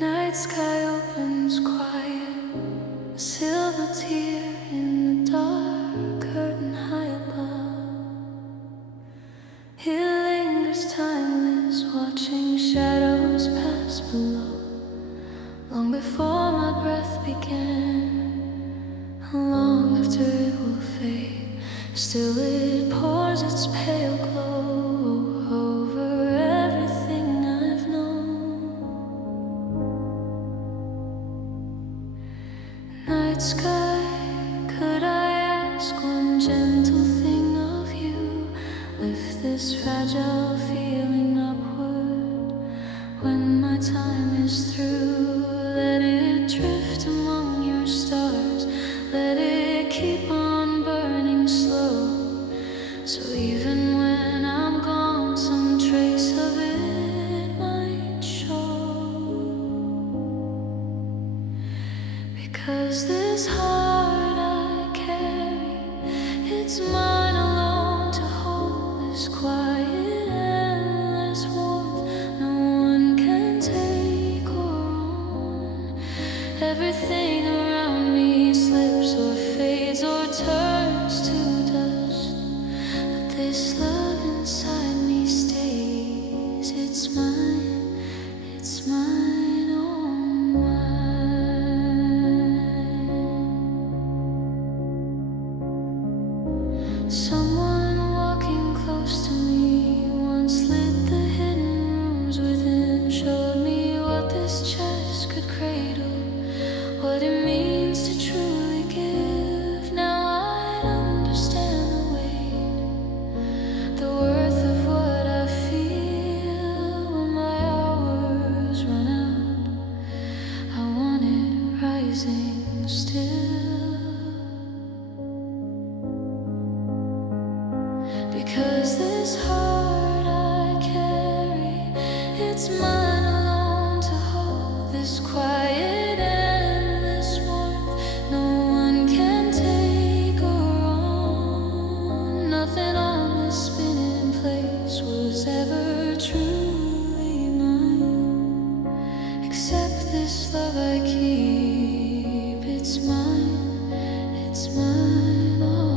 Night sky opens quiet, a silver tear in the dark, curtain high above. It lingers timeless, watching shadows pass below. Long before my breath began, long after it will fade, still it pours its pale glow over everything I've known. Night sky, could I ask one gentle thing of you? Lift this fragile feeling upward when my time is through. Let it drift among your stars, let it keep on burning slow. So even when I'm gone, some trace of it might show. Because this heart I carry, it's mine alone to hold. This quiet, endless warmth no one can take or own. Everything around me slips or fades or turns to dust, but this love inside me stays. It's mine, it's mine, oh mine. Someone walking close to me once lit the hidden rooms within, showed me what this chest could cradle, what it means to truly give. Now I understand the weight, the worth of what I feel. When my hours run out, I want it rising still. Because this heart I carry, it's mine alone to hold. This quiet, endless warmth no one can take or own. Nothing on this spinning place was ever truly mine, except this love I keep. It's mine, it's mine, all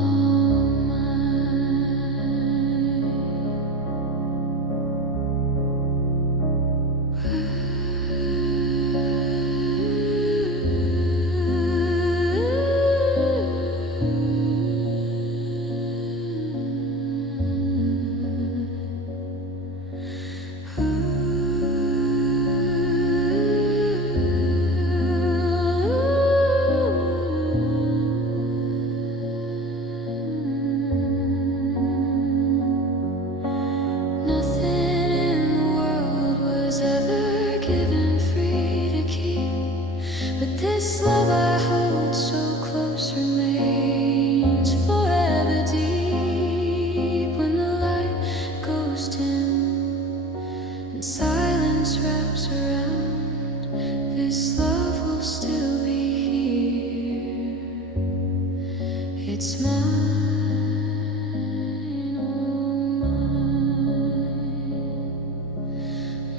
Nothing in the world was ever given free to keep, but this love I hold so close remains forever deep. When the light goes dim and silence wraps around, this love will still be here. It's mine, oh mine,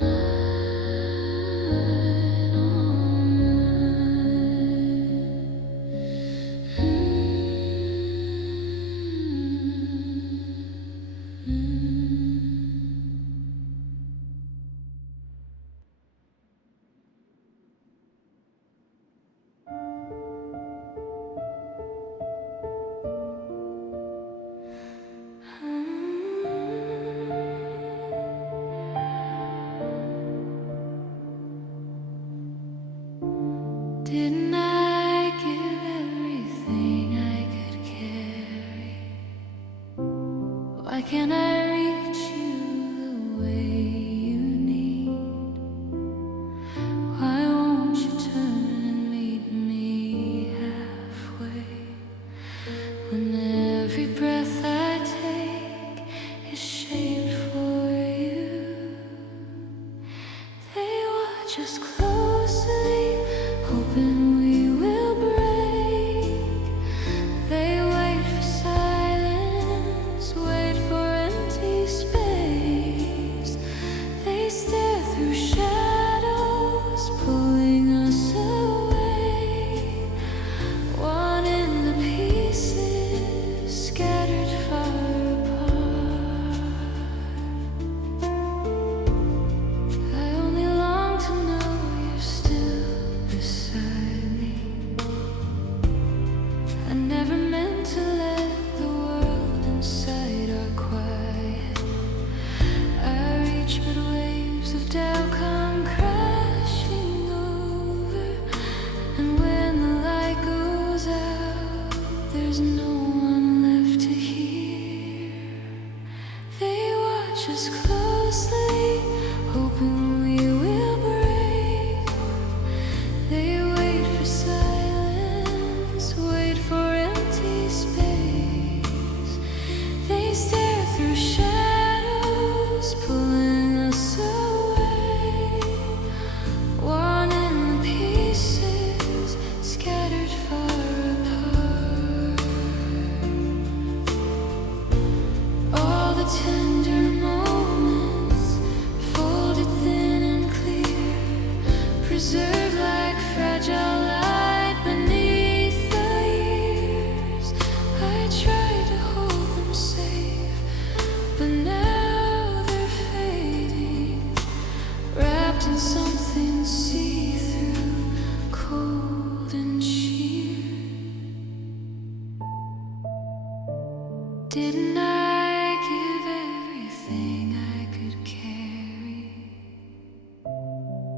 mine, oh mine. watch us closely, hoping we will break. They wait for silence, wait for empty space. They stare through shadows, pulling us away. One in the pieces, scattered far apart. I only long to know you're still beside me. I never meant to let the world inside our quiet. I reach, but waves of doubt come crashing over. And when the light goes out, there's no one left to hear. They watch us closely, hoping we will break. They wait for silence, wait for empty space. They stare through shadows, pulling us away. One in the pieces, scattered far apart. All the tender moments, folded thin and clear, preserved like fragile light beneath the years. I tried to hold them safe, but now they're fading, wrapped in something see-through, cold and sheer. Didn't I give everything I could carry?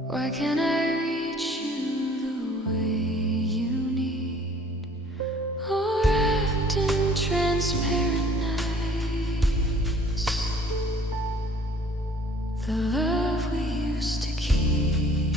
Why can't I reach you the way you need? Oh, wrapped in transparent nights, the love we used to keep.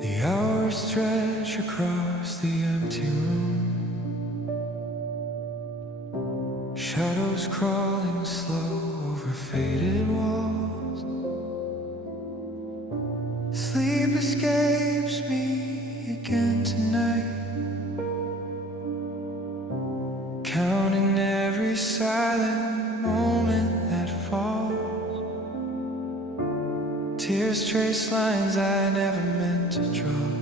The hours stretch across the empty room, shadows crawling slow over faded walls. Sleep escapes me again tonight, counting every silent moment that falls. Tears trace lines I never meant to draw,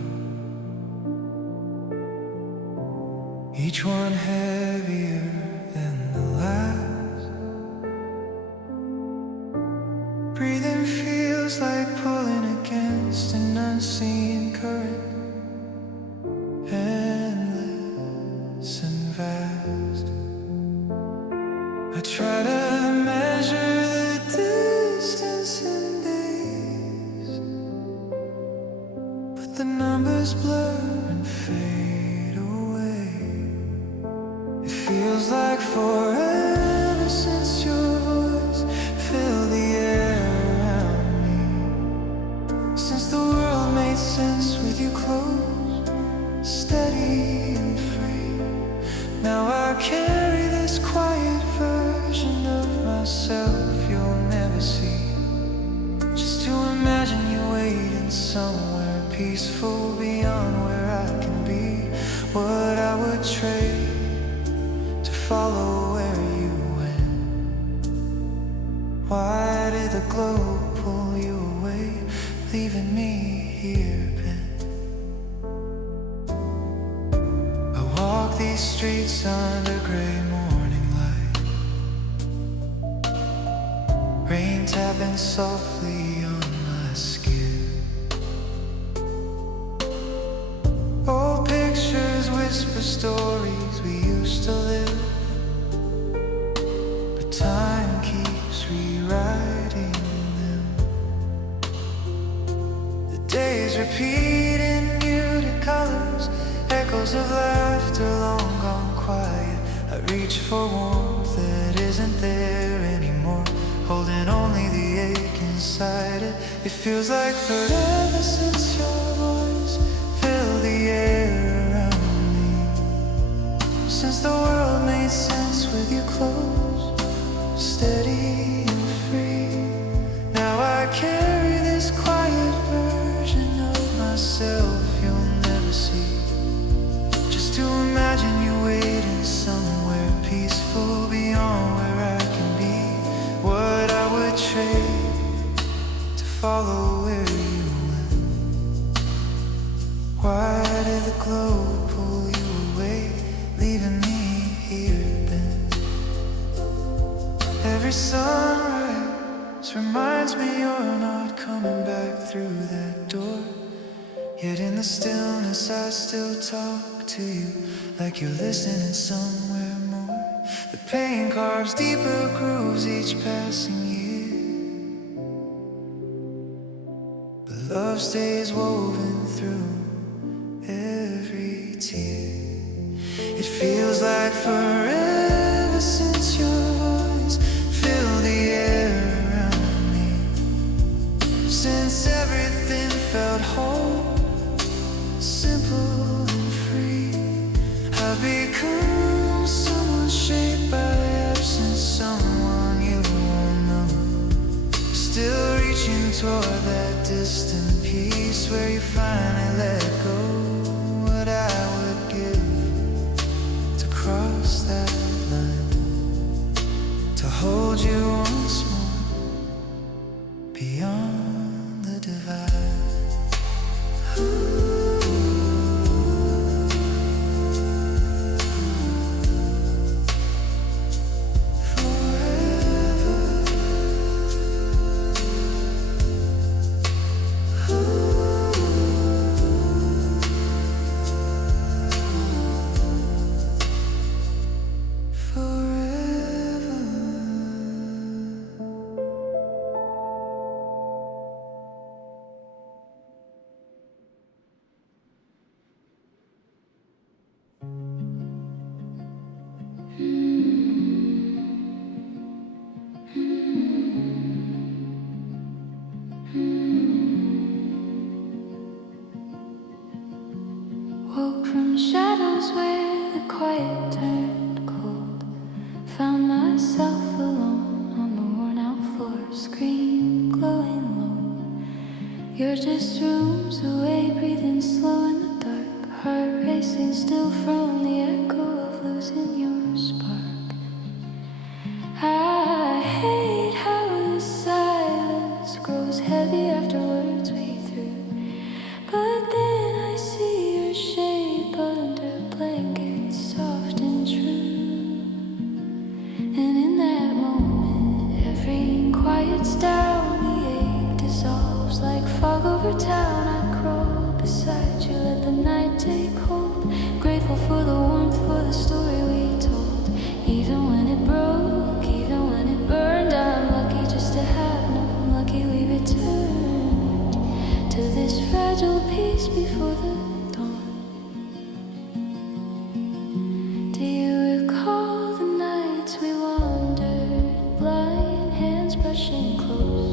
each one heavier than the last. Breathing feels like pulling against an unseen current, endless and vast. I try to measure the distance in days, but the numbers blur and fade away. It feels like forever since your voice filled the air around me, since the world made sense with you close, steady and free. Now I carry this quiet version of myself you'll never see, just to imagine you waiting somewhere peaceful beyond where I can be. What I would trade to follow where you went. Why did the globe pull you away, leaving me here bent? I walk these streets under gray morning light, rain tapping softly on my skin. Old pictures whisper stories we used to live, but time keeps repeat in muted colors, echoes of laughter long gone quiet. I reach for warmth that isn't there anymore, holding only the ache inside it. It feels like forever since your voice filled the air around me, since the world made sense with you close, steady and free. Now I carry this quiet version of myself you'll never see, just to imagine you waiting somewhere peaceful beyond where I can be. What I would trade to follow where you went. Why did the globe pull you away, leaving me here bent? Every sunrise reminds me you're not coming back through that door. Yet in the stillness I still talk to you, like you're listening somewhere more. The pain carves deeper grooves each passing year, but love stays woven through every tear. It feels like forever since your voice filled the air around me, since everything felt whole, simple and free. I've become someone shaped by absence, someone you won't know, still reaching toward that distant peace where you finally let go. What I would give to cross that line, to hold you once more beyond the divide. Woke from shadows where the quiet turned cold. Found myself alone on the worn out floor, screen glowing low. You're just rooms away, breathing slow in the dark, heart racing still from the echo of losing your spark. I hate how the silence grows heavy after words we threw, but then I see your shape under blankets, soft and true. And in that moment, everything quiets down, the ache dissolves like fog over town. I crawl beside you, let the night take hold, grateful for the warmth, for the story we told. Even when it broke, even when it burned, I'm lucky just to have known, lucky we returned to this fragile peace before the dawn. Do you recall the nights we wandered blind, hands brushing close?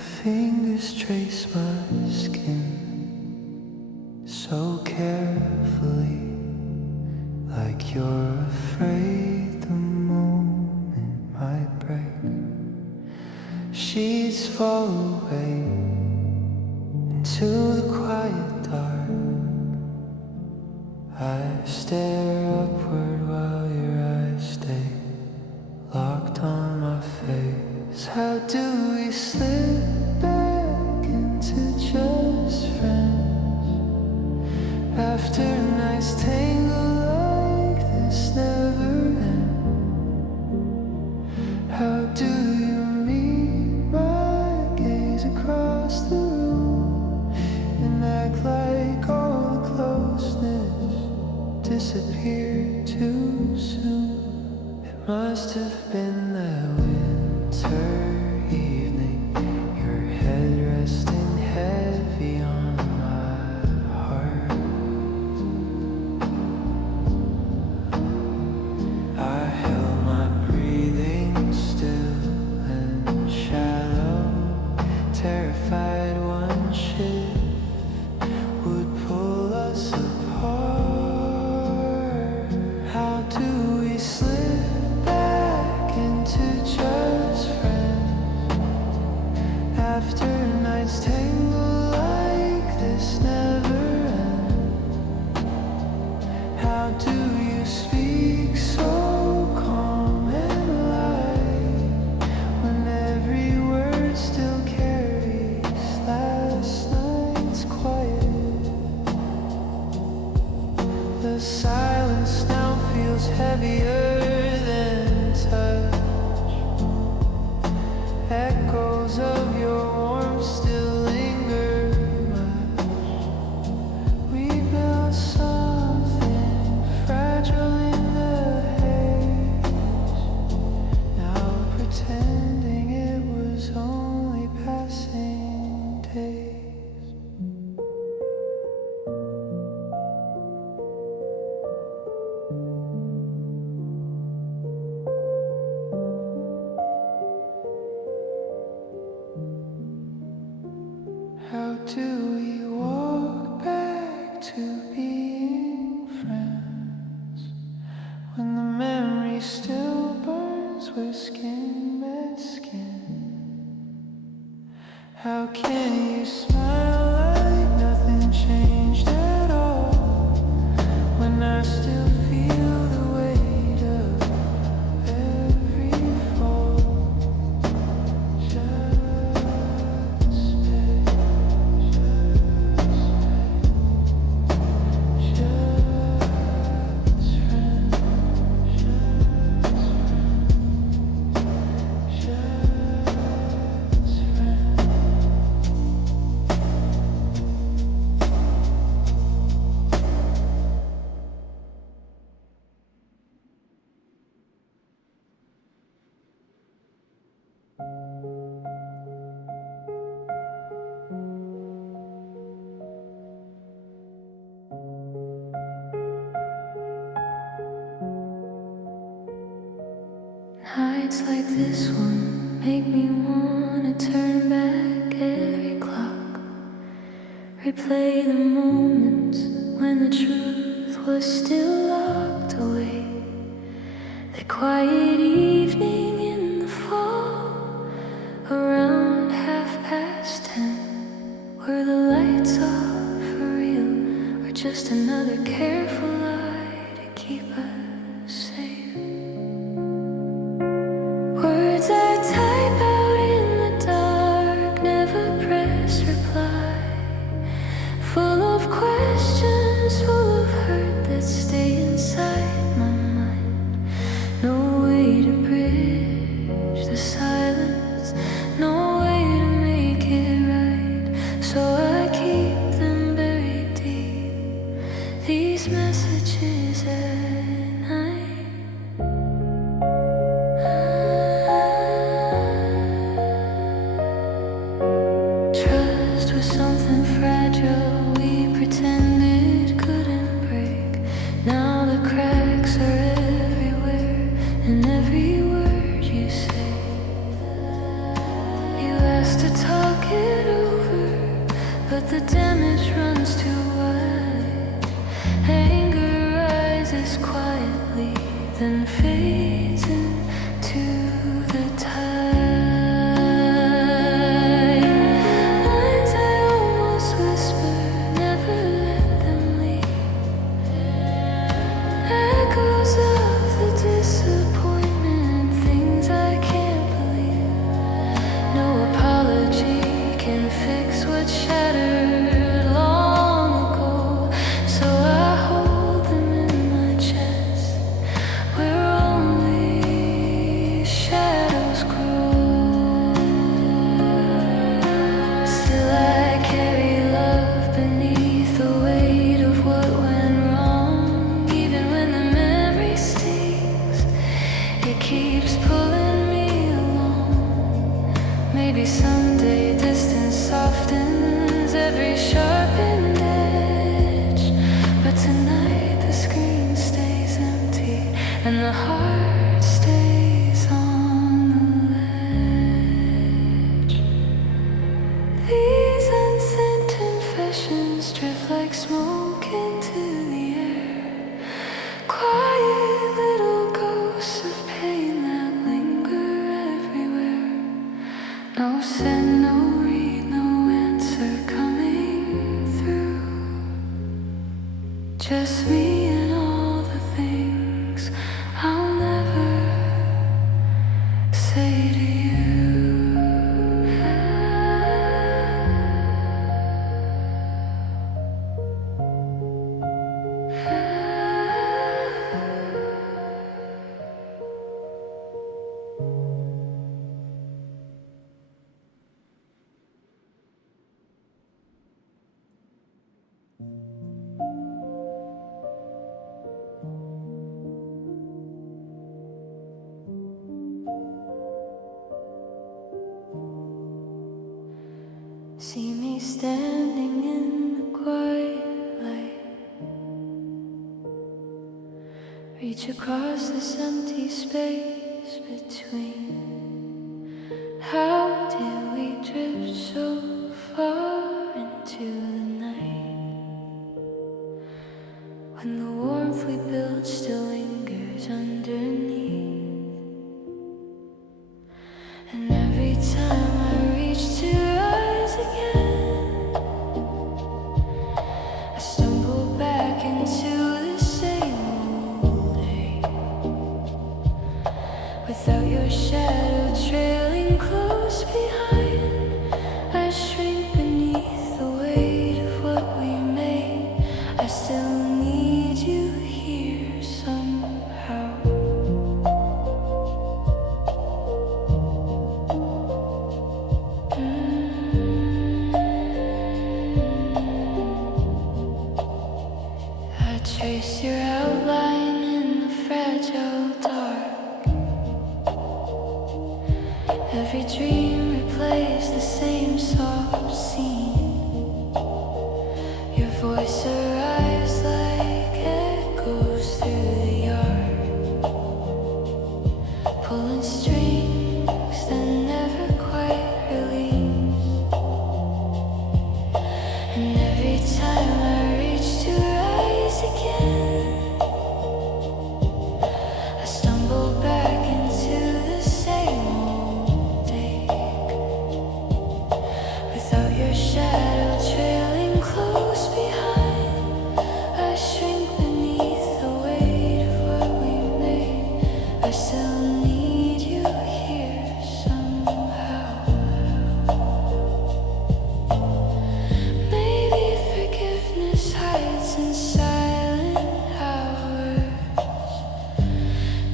fingers trace my skin so carefully, like you're afraid the moment might break. Sheets fall away into the quiet dark. I stare upward while your eyes stay locked on my face. How do we slip back into just friends after nights tangle like this never end? How do you meet my gaze across the room and act like all the closeness disappeared too soon? It must have been that winter evening, your head resting heavy on my heart. I held my breathing still and shallow, terrified one shift would pull us apart. How do we slip back into just friends after nights tangle like this never end? How do you speak so calm and light when every word still carries last night's quiet? The silence now feels heavier than touch. Echoes of your warmth still linger much. We built something fragile in the haze, now pretending it was only passing days. How do we walk back to being friends when the memory still burns where skin met skin? How can you smile like nothing changed at all when I still feel the weight of every fall? Nights like this one make me wanna turn back every clock, replay the moments when the truth was still locked away. The quiet evening in the fall, around 10:30, were the lights off for real, or just another careful lie to keep us safe? Words I type out in the dark, never press reply. Full of questions, full of hurt that stay inside my mind. No way to bridge the silence, no way to make it right. So I keep them buried deep, these memories. then fades into the tide. Lines I almost whisper, never let them leave. Echoes of the disappointment, things I can't believe. No apology can fix what's shattered long ago, so I hold them in my chest, where only shadows grow. Still I carry love beneath the weight of what went wrong. Even when the memory stings, it keeps pulling me along. Maybe someday distance softens every sharpened edge, but tonight the screen stays empty and the heart stays on the ledge. These unsent confessions drift like smoke into the air, quiet little ghosts of pain that linger everywhere. No send, no read, no answer coming through. Just me and all the things I'll never say to you. See me standing in the quiet light, reach across this empty space between. How did we drift so far into the night, when the warmth we built still lingers underneath? And every time I reach to rise again, I stumble back into the same old day, without your shadow trailing close behind. I shrink beneath the weight of what we made. I still need you here somehow. I trace your outline in the fragile dark. Every dream replays the same soft scene. Your voice arrives like echoes through the yard, pulling strings that never quite release. And every time I reach to rise again, I stumble back into the same old ache, without your shadow trailing close behind. I shrink beneath the weight of what we made. I still need you here somehow. Maybe forgiveness hides in silent hours.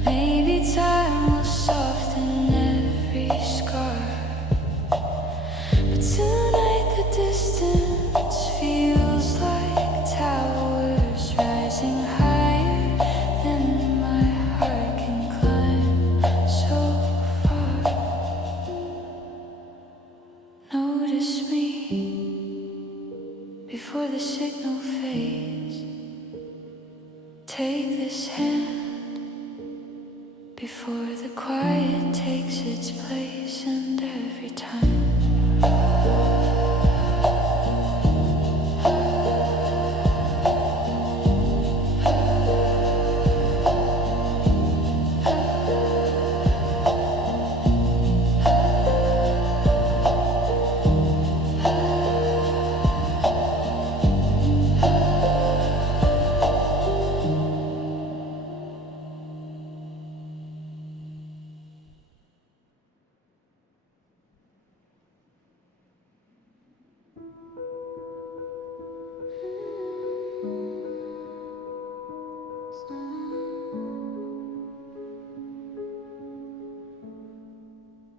Maybe time will soften every scar. But tonight the distance feels like towers rising higher than my heart can climb so far. Notice me before the signal fades. Take this hand before the quiet takes its place. And every time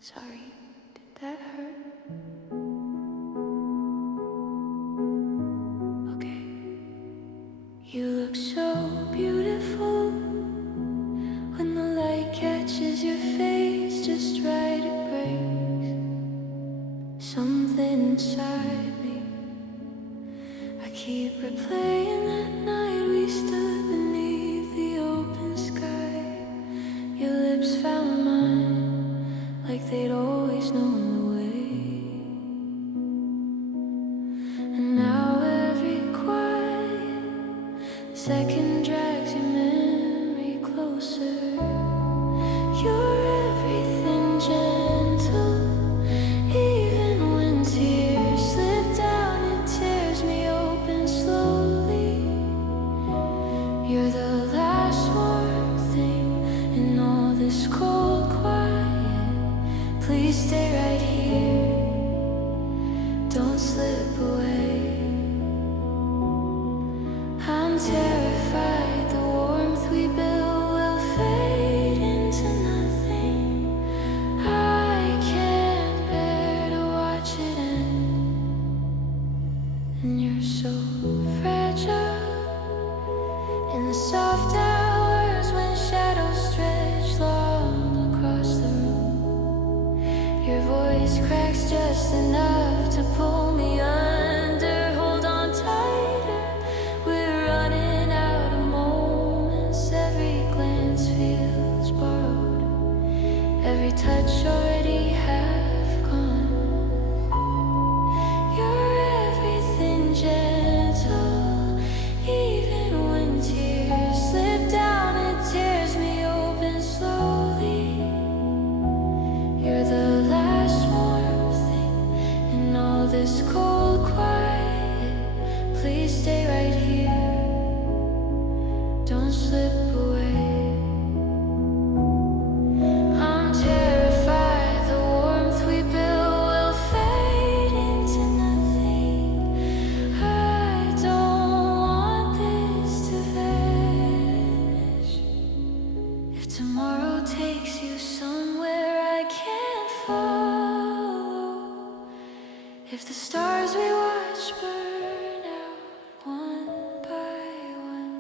Sorry, did that hurt? Okay. You look so beautiful when the light catches your face just right. It breaks something inside me. I keep replaying that night we stood beneath the open sky. Your lips found mine like they'd always known the way. And now every quiet second drags your memory closer. You're everything gentle, even when tears slip down, it tears me open slowly. You're the last warm thing in all this cold quiet. Please stay right here, don't slip away. I'm terrified the warmth we built will fade into nothing. I can't bear to watch it end. And you're so fragile in the soft hours when shadows stretch long across the room. Your voice cracks just enough to pull me under. Hold on tighter, we're running out of moments. Every glance feels borrowed, every touch already half gone. You're everything gentle, even when tears slip down, it tears me open slowly. You're the last warm thing in all this cold quiet. Please stay right here, don't slip away. I'm terrified the warmth we built will fade into nothing. I don't want this to vanish. If tomorrow takes you somewhere I can't follow, if the stars we watch burn out one by one,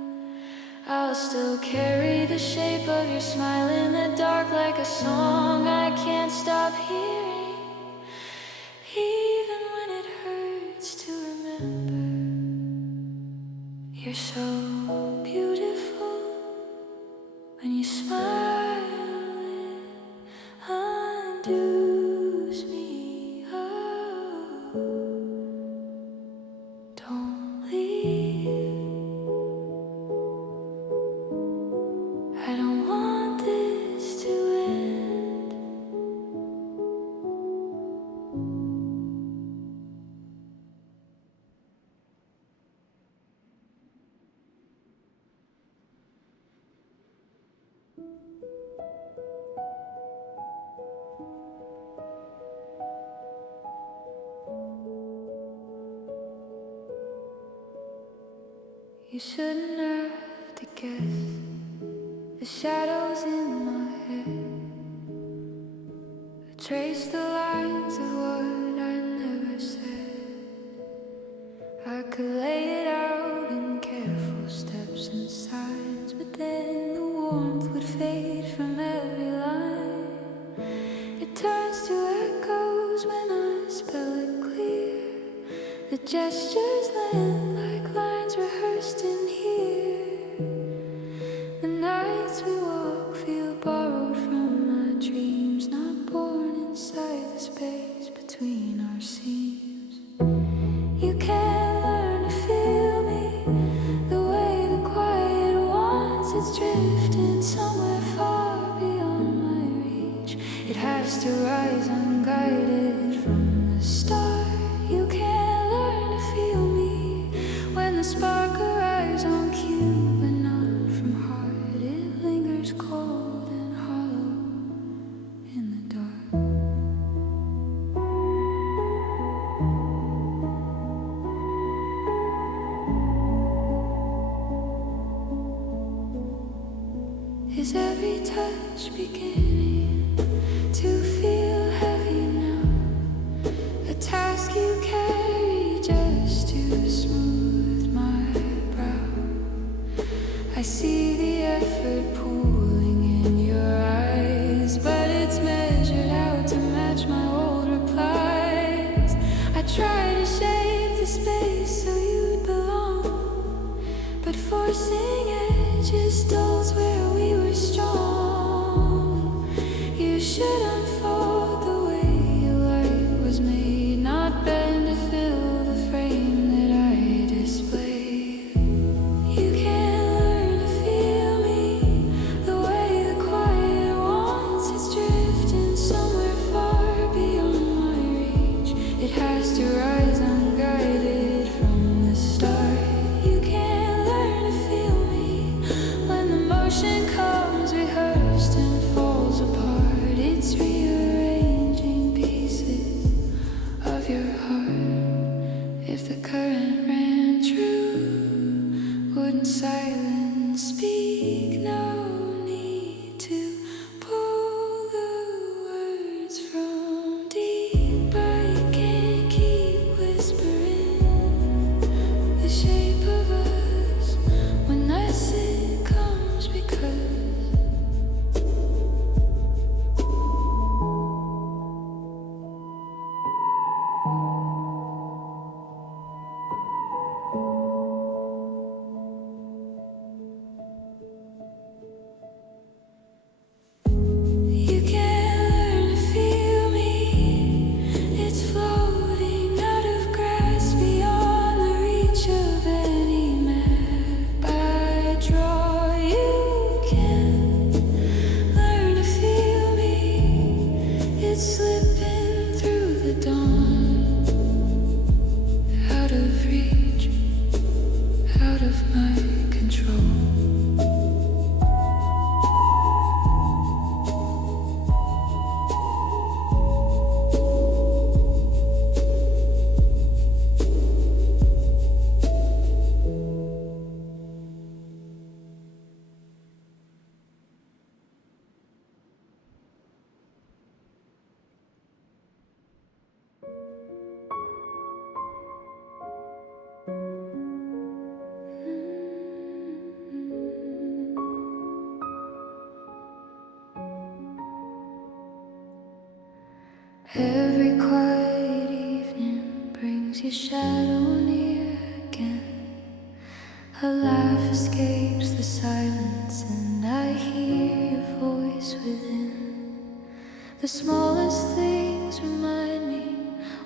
I'll still carry the shape of your smile in the dark like a song I can't stop hearing, even when it hurts to remember. You're so beautiful when you smile, it undoes me. Oh, don't leave. I don't want this to end. You shouldn't have to guess the shadows in my head. Trace the lines of what I never said. I could lay it out in careful steps and signs, but then the warmth would fade from every line. It turns to echoes when I spell it clear. The gestures land like lines rehearsed in here. The nights we walk feel borrowed from my dreams, not born inside the space between our seams. You can't learn to feel me the way the quiet wants. It's drifting somewhere far beyond my reach. It has to rise unguided from the start. You can't learn to feel me when the spark arrives on cue, but not from heart. It lingers cold and hollow in the dark. Is every touch beginning to feel effort pooling in your eyes, but it's measured out to match my old replies. I try to shape the space so you'd belong, but forcing edges dulls where we were strong. You should unfold the way your light was made, not bend to fill the frame that I displayed. You can't learn to feel me the way the quiet wants. It's drifting somewhere far beyond my reach. It has to rise unguided from the start. You can't learn to feel me when the motion comes rehearsed and falls apart. It's rearranging pieces of your heart. If the current ran true, wouldn't silence speak? No need to pull the words from deep. I can't keep whispering the shape of us when that's it comes, because you can't learn to feel me. It's floating out of grasp beyond the reach of any map I draw. You can't learn to feel me. It's slipping through the dawn, out of reach, out of my control. Every quiet evening brings your shadow near again. A laugh escapes the silence and I hear your voice within. The smallest things remind me,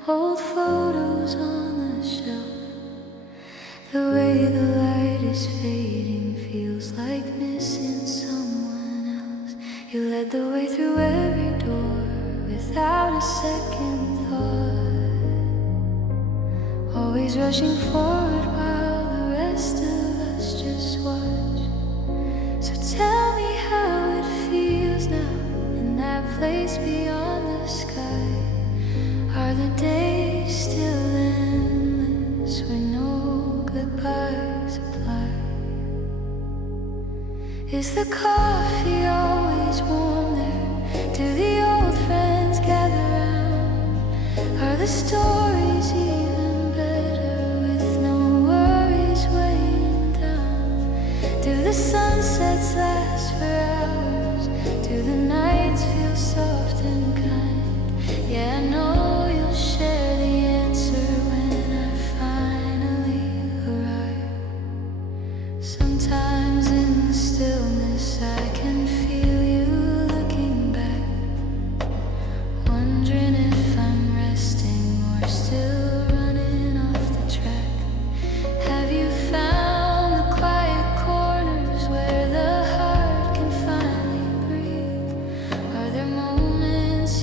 old photos on the shelf. The way the light is fading feels like missing someone else. You led the way through every door without a second thought, always rushing forward while the rest of us just watch. So tell me how it feels now in that place beyond the sky. Are the days still endless where no goodbyes apply? Is the coffee always warm there? Do the old friends gather round? Are the stories even better with no worries weighing down? Do the sunsets last for hours? Do the nights feel soft and kind? Yeah, I know you'll share the answer when I finally arrive. Sometimes in the stillness I can feel you looking back, wondering if I'm resting or still running off the track. Have you found the quiet corners where the heart can finally breathe? Are there moments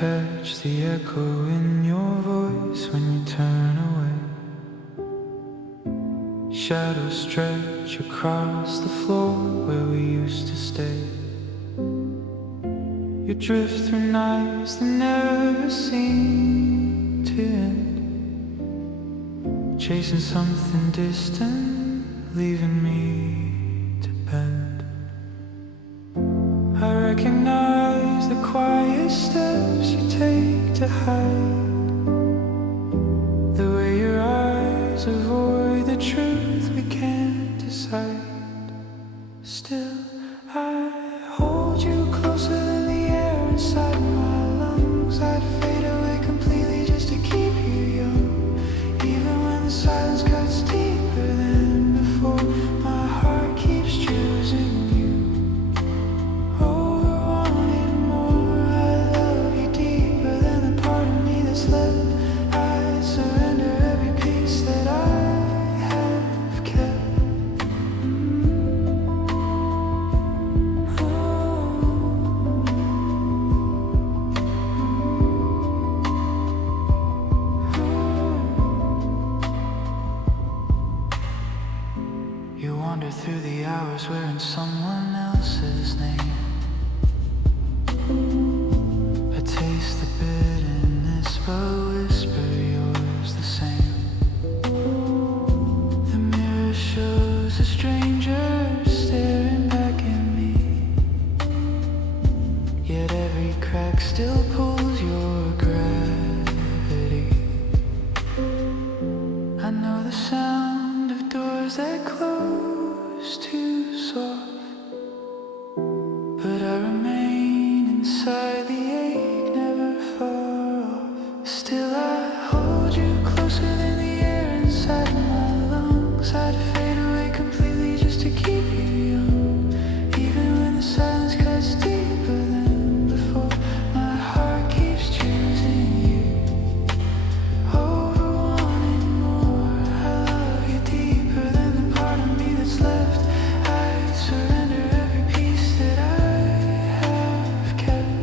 catch the echo in your voice when you turn away. Shadows stretch across the floor where we used to stay. You drift through nights that never seem to end, chasing something distant, leaving me to bend. I recognize the quiet steps you take to hide, the way your eyes avoid the truth we can't decide. Still, I hold you closer than the air inside my lungs. I'd fade away completely just to keep you young, even when the silence cuts deeper than before. My heart keeps choosing you over wanting more. I love you deeper than the part of me that's left. I surrender every piece that I have kept. You wander through the hours wearing someone else's name. I taste the bitterness but whisper yours the same. The mirror shows a stranger staring back at me, yet every crack still pulls your gravity. I know the sound of doors that close too soft, but I remain inside the ache, never far off. Still I hold you closer than the air inside my lungs. I'd fade away completely just to keep you young, even when the silence cuts deeper than before. My heart keeps choosing you over wanting more. I love you deeper than the part of me that's left. I surrender every piece that I have kept.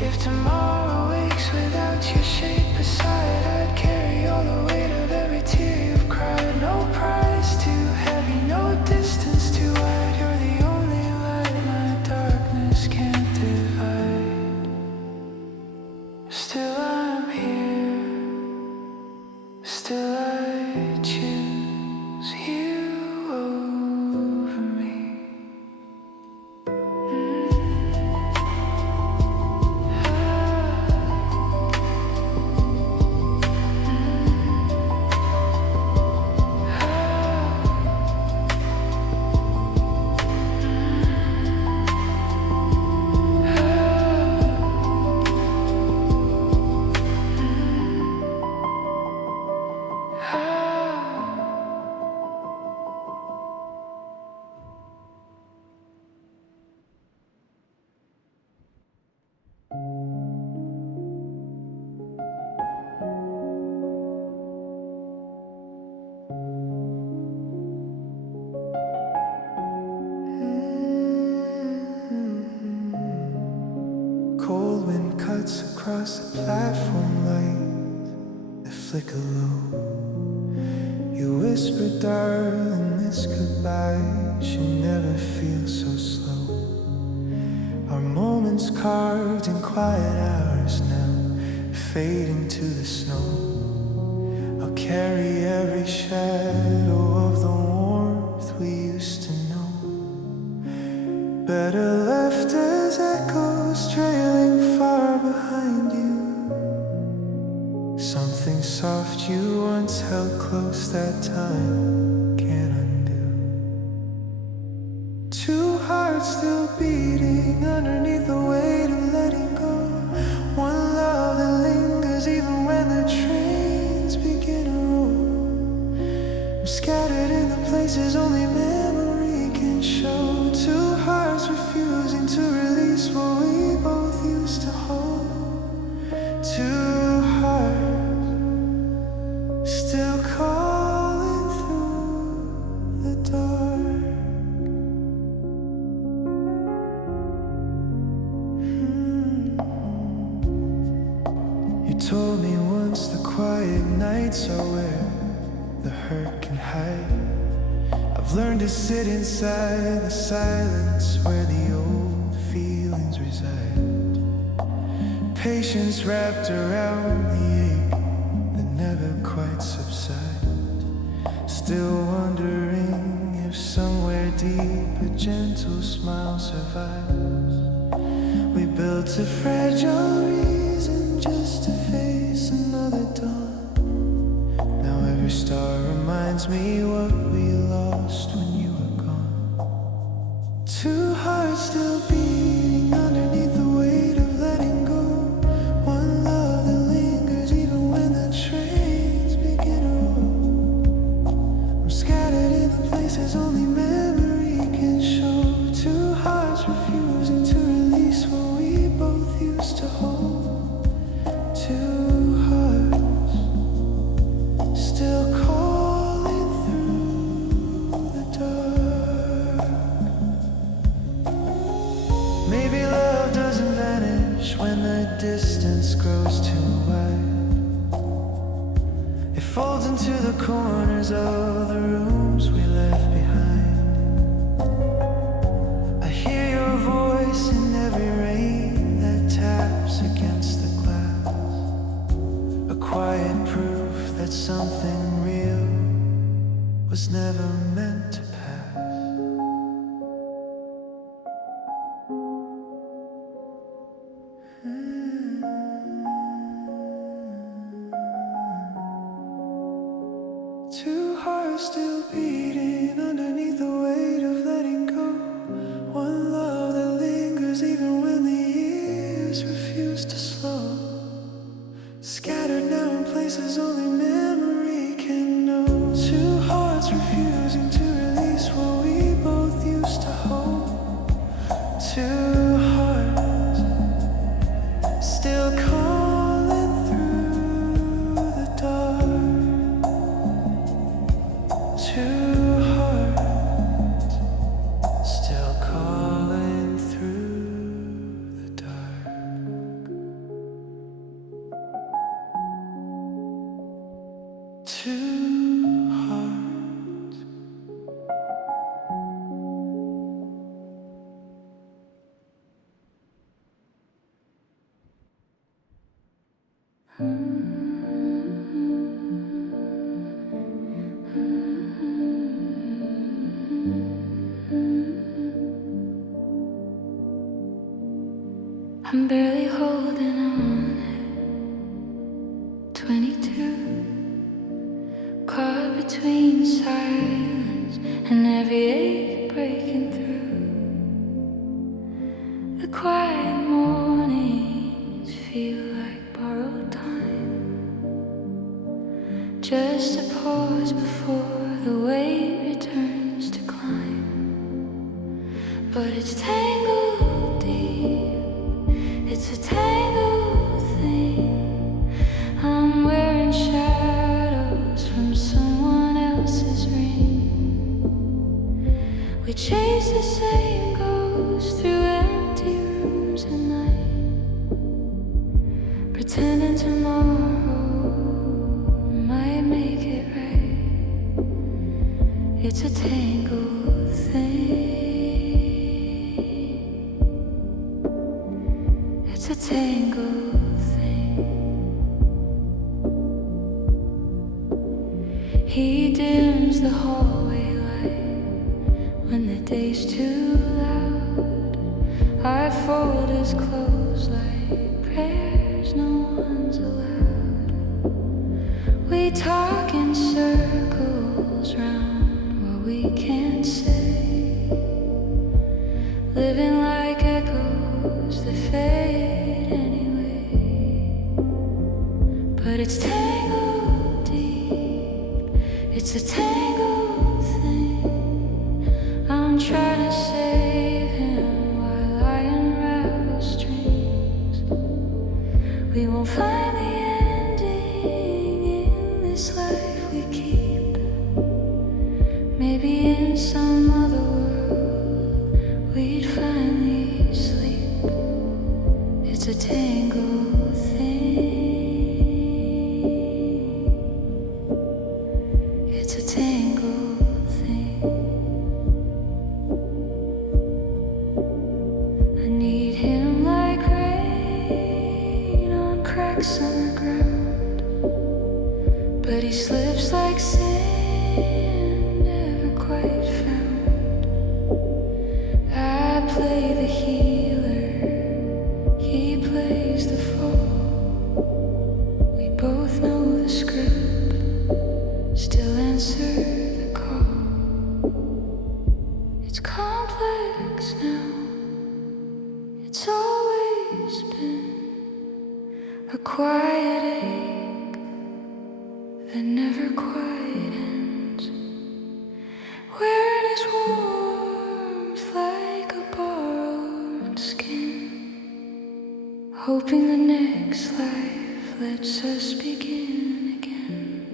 If tomorrow wakes without your shape beside, I'd carry all the weight of every tear you've cried. No price too heavy, no distance too wide. You're the only light my darkness can't divide. Still I'm here, still I choose you over me. Cold wind cuts across the platform lights that flicker low. You whisper, darling, this goodbye should never feel so slow. Our moments carved in quiet hours now, fading to the snow. I'll carry every shadow of the warmth we used to know, better left as echoes trailing far behind you. Something soft you once held close that time can't undo. Two hearts still beating underneath the weight of letting go. One love that lingers even when the trains begin to roll. I'm scattered in the places only memory can show. Two hearts refusing to release what we both used to hold. Two quiet nights are where the hurt can hide. I've learned to sit inside the silence where the old feelings reside. Patience wrapped around the ache that never quite subside. Still wondering if somewhere deep a gentle smile survives. We built a fragile reason just to face another dawn. Now every star reminds me what we lost when you were gone. Two hearts still beating underneath the weight of letting go. One love that lingers even when the trains begin to roll. I'm scattered in the places only memory can show. Two hearts refusing to release what we both used to hold. Two hearts still calling through the dark. Maybe love doesn't vanish when the distance grows too wide. It folds into the corners of the rooms we left behind. I hear your voice in every rain that taps against the glass. A quiet proof that something real was never meant to pass. Two hearts still beating underneath the weight of letting go. One love that lingers even when the years refuse to slow. Scattered now in places only memory can know. Two hearts refusing to release what we both used to hold. Two hearts still calling through the dark. Two hearts still calling through the dark. Two hearts. I'm barely holding on at 22, caught between silence and every ache breaking through. The quiet mornings feel like borrowed time, just a pause before the weight returns to climb. But it's tangled deep. It's a tangled thing. I'm wearing shadows from someone else's ring. We chase the same ghosts through empty rooms at night, pretending tomorrow might make it right. It's a tangled thing. It's a tangled thing. He dims the hallway light when the day's too loud. I fold his clothes like prayers no one's allowed. We talk in circles round what we can't say, living like echoes that fade anyway. But it's tangled deep. It's a tangled thing. I'm trying to save him while I unravel strings. We won't find the ending in this life we keep. Maybe in some other world we'd finally sleep. It's a tangled thing. but he slips like sand, never quite found. I play the healer, he plays the fall. We both know the script, still answer the call. It's complex now, it's always been a quiet ache that never quite ends. Wearing his warmth like a borrowed skin, hoping the next life lets us begin again.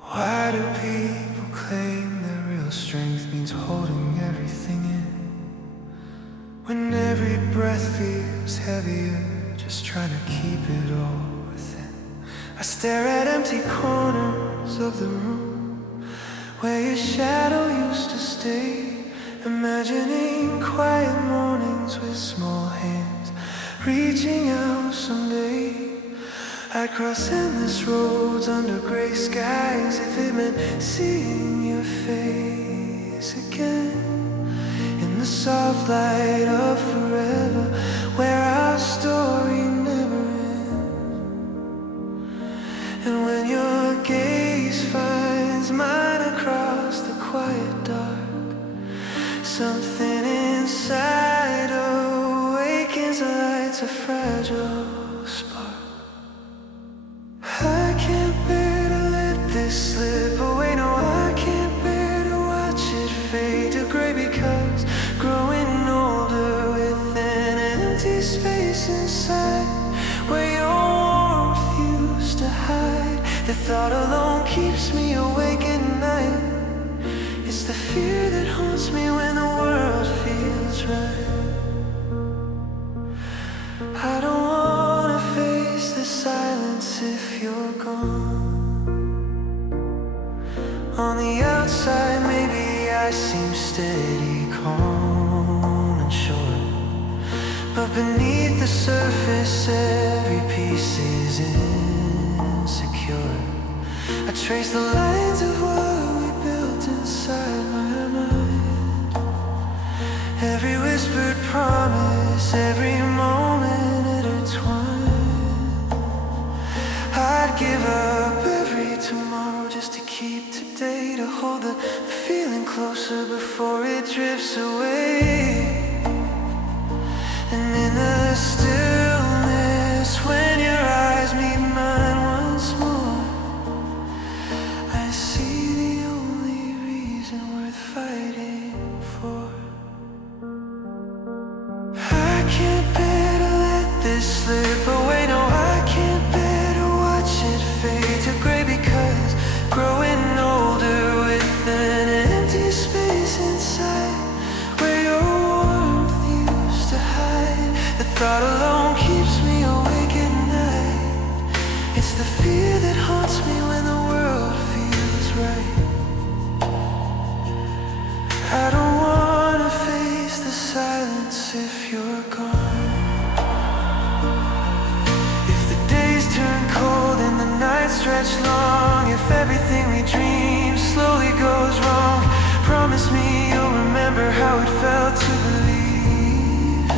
Why do people claim that real strength means holding everything in, when every breath feels heavier, just trying to keep it all within? I stare at empty corners of the room where your shadow used to stay, imagining quiet mornings with small hands reaching out someday. I'd cross endless roads under gray skies if it meant seeing your face again, in the soft light of forever, where our story never ends. And when your gaze finds mine across the quiet dark, something inside awakens, lights a fragile spark. I can't bear to let this slip away, no, I can't bear to watch it fade to gray, because growing older with an empty space inside where your warmth used to hide, the thought alone keeps me awake at night. It's the fear that haunts me when the world feels right. I don't wanna face the silence if you're gone. On the outside, maybe I seem steady, calm and sure, but beneath the surface, every piece is insecure. I trace the lines of what we built inside my mind, every whispered promise, every moment intertwined. I'd give up every tomorrow just to keep today, to hold the feeling closer before it drifts away. And in the stillness, when your eyes meet mine once more, I see the only reason worth fighting for. I can't bear to let this slip away, no, I can't bear to watch it fade to gray, because growing older with an empty space inside where your warmth used to hide, the thought alone keeps me awake at night. It's the fear that haunts me when the world feels right. I don't wanna face the silence if you're gone. If the days turn cold and the nights stretch long, if everything we dream slowly goes wrong, promise me you'll remember how it felt to believe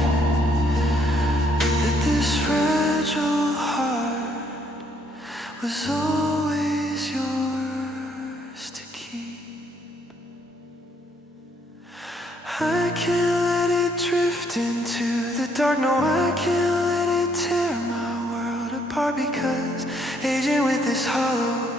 that this fragile heart was always yours to keep. can't let it drift into the dark. No, I can't let it tear my world apart, because aging with this hollow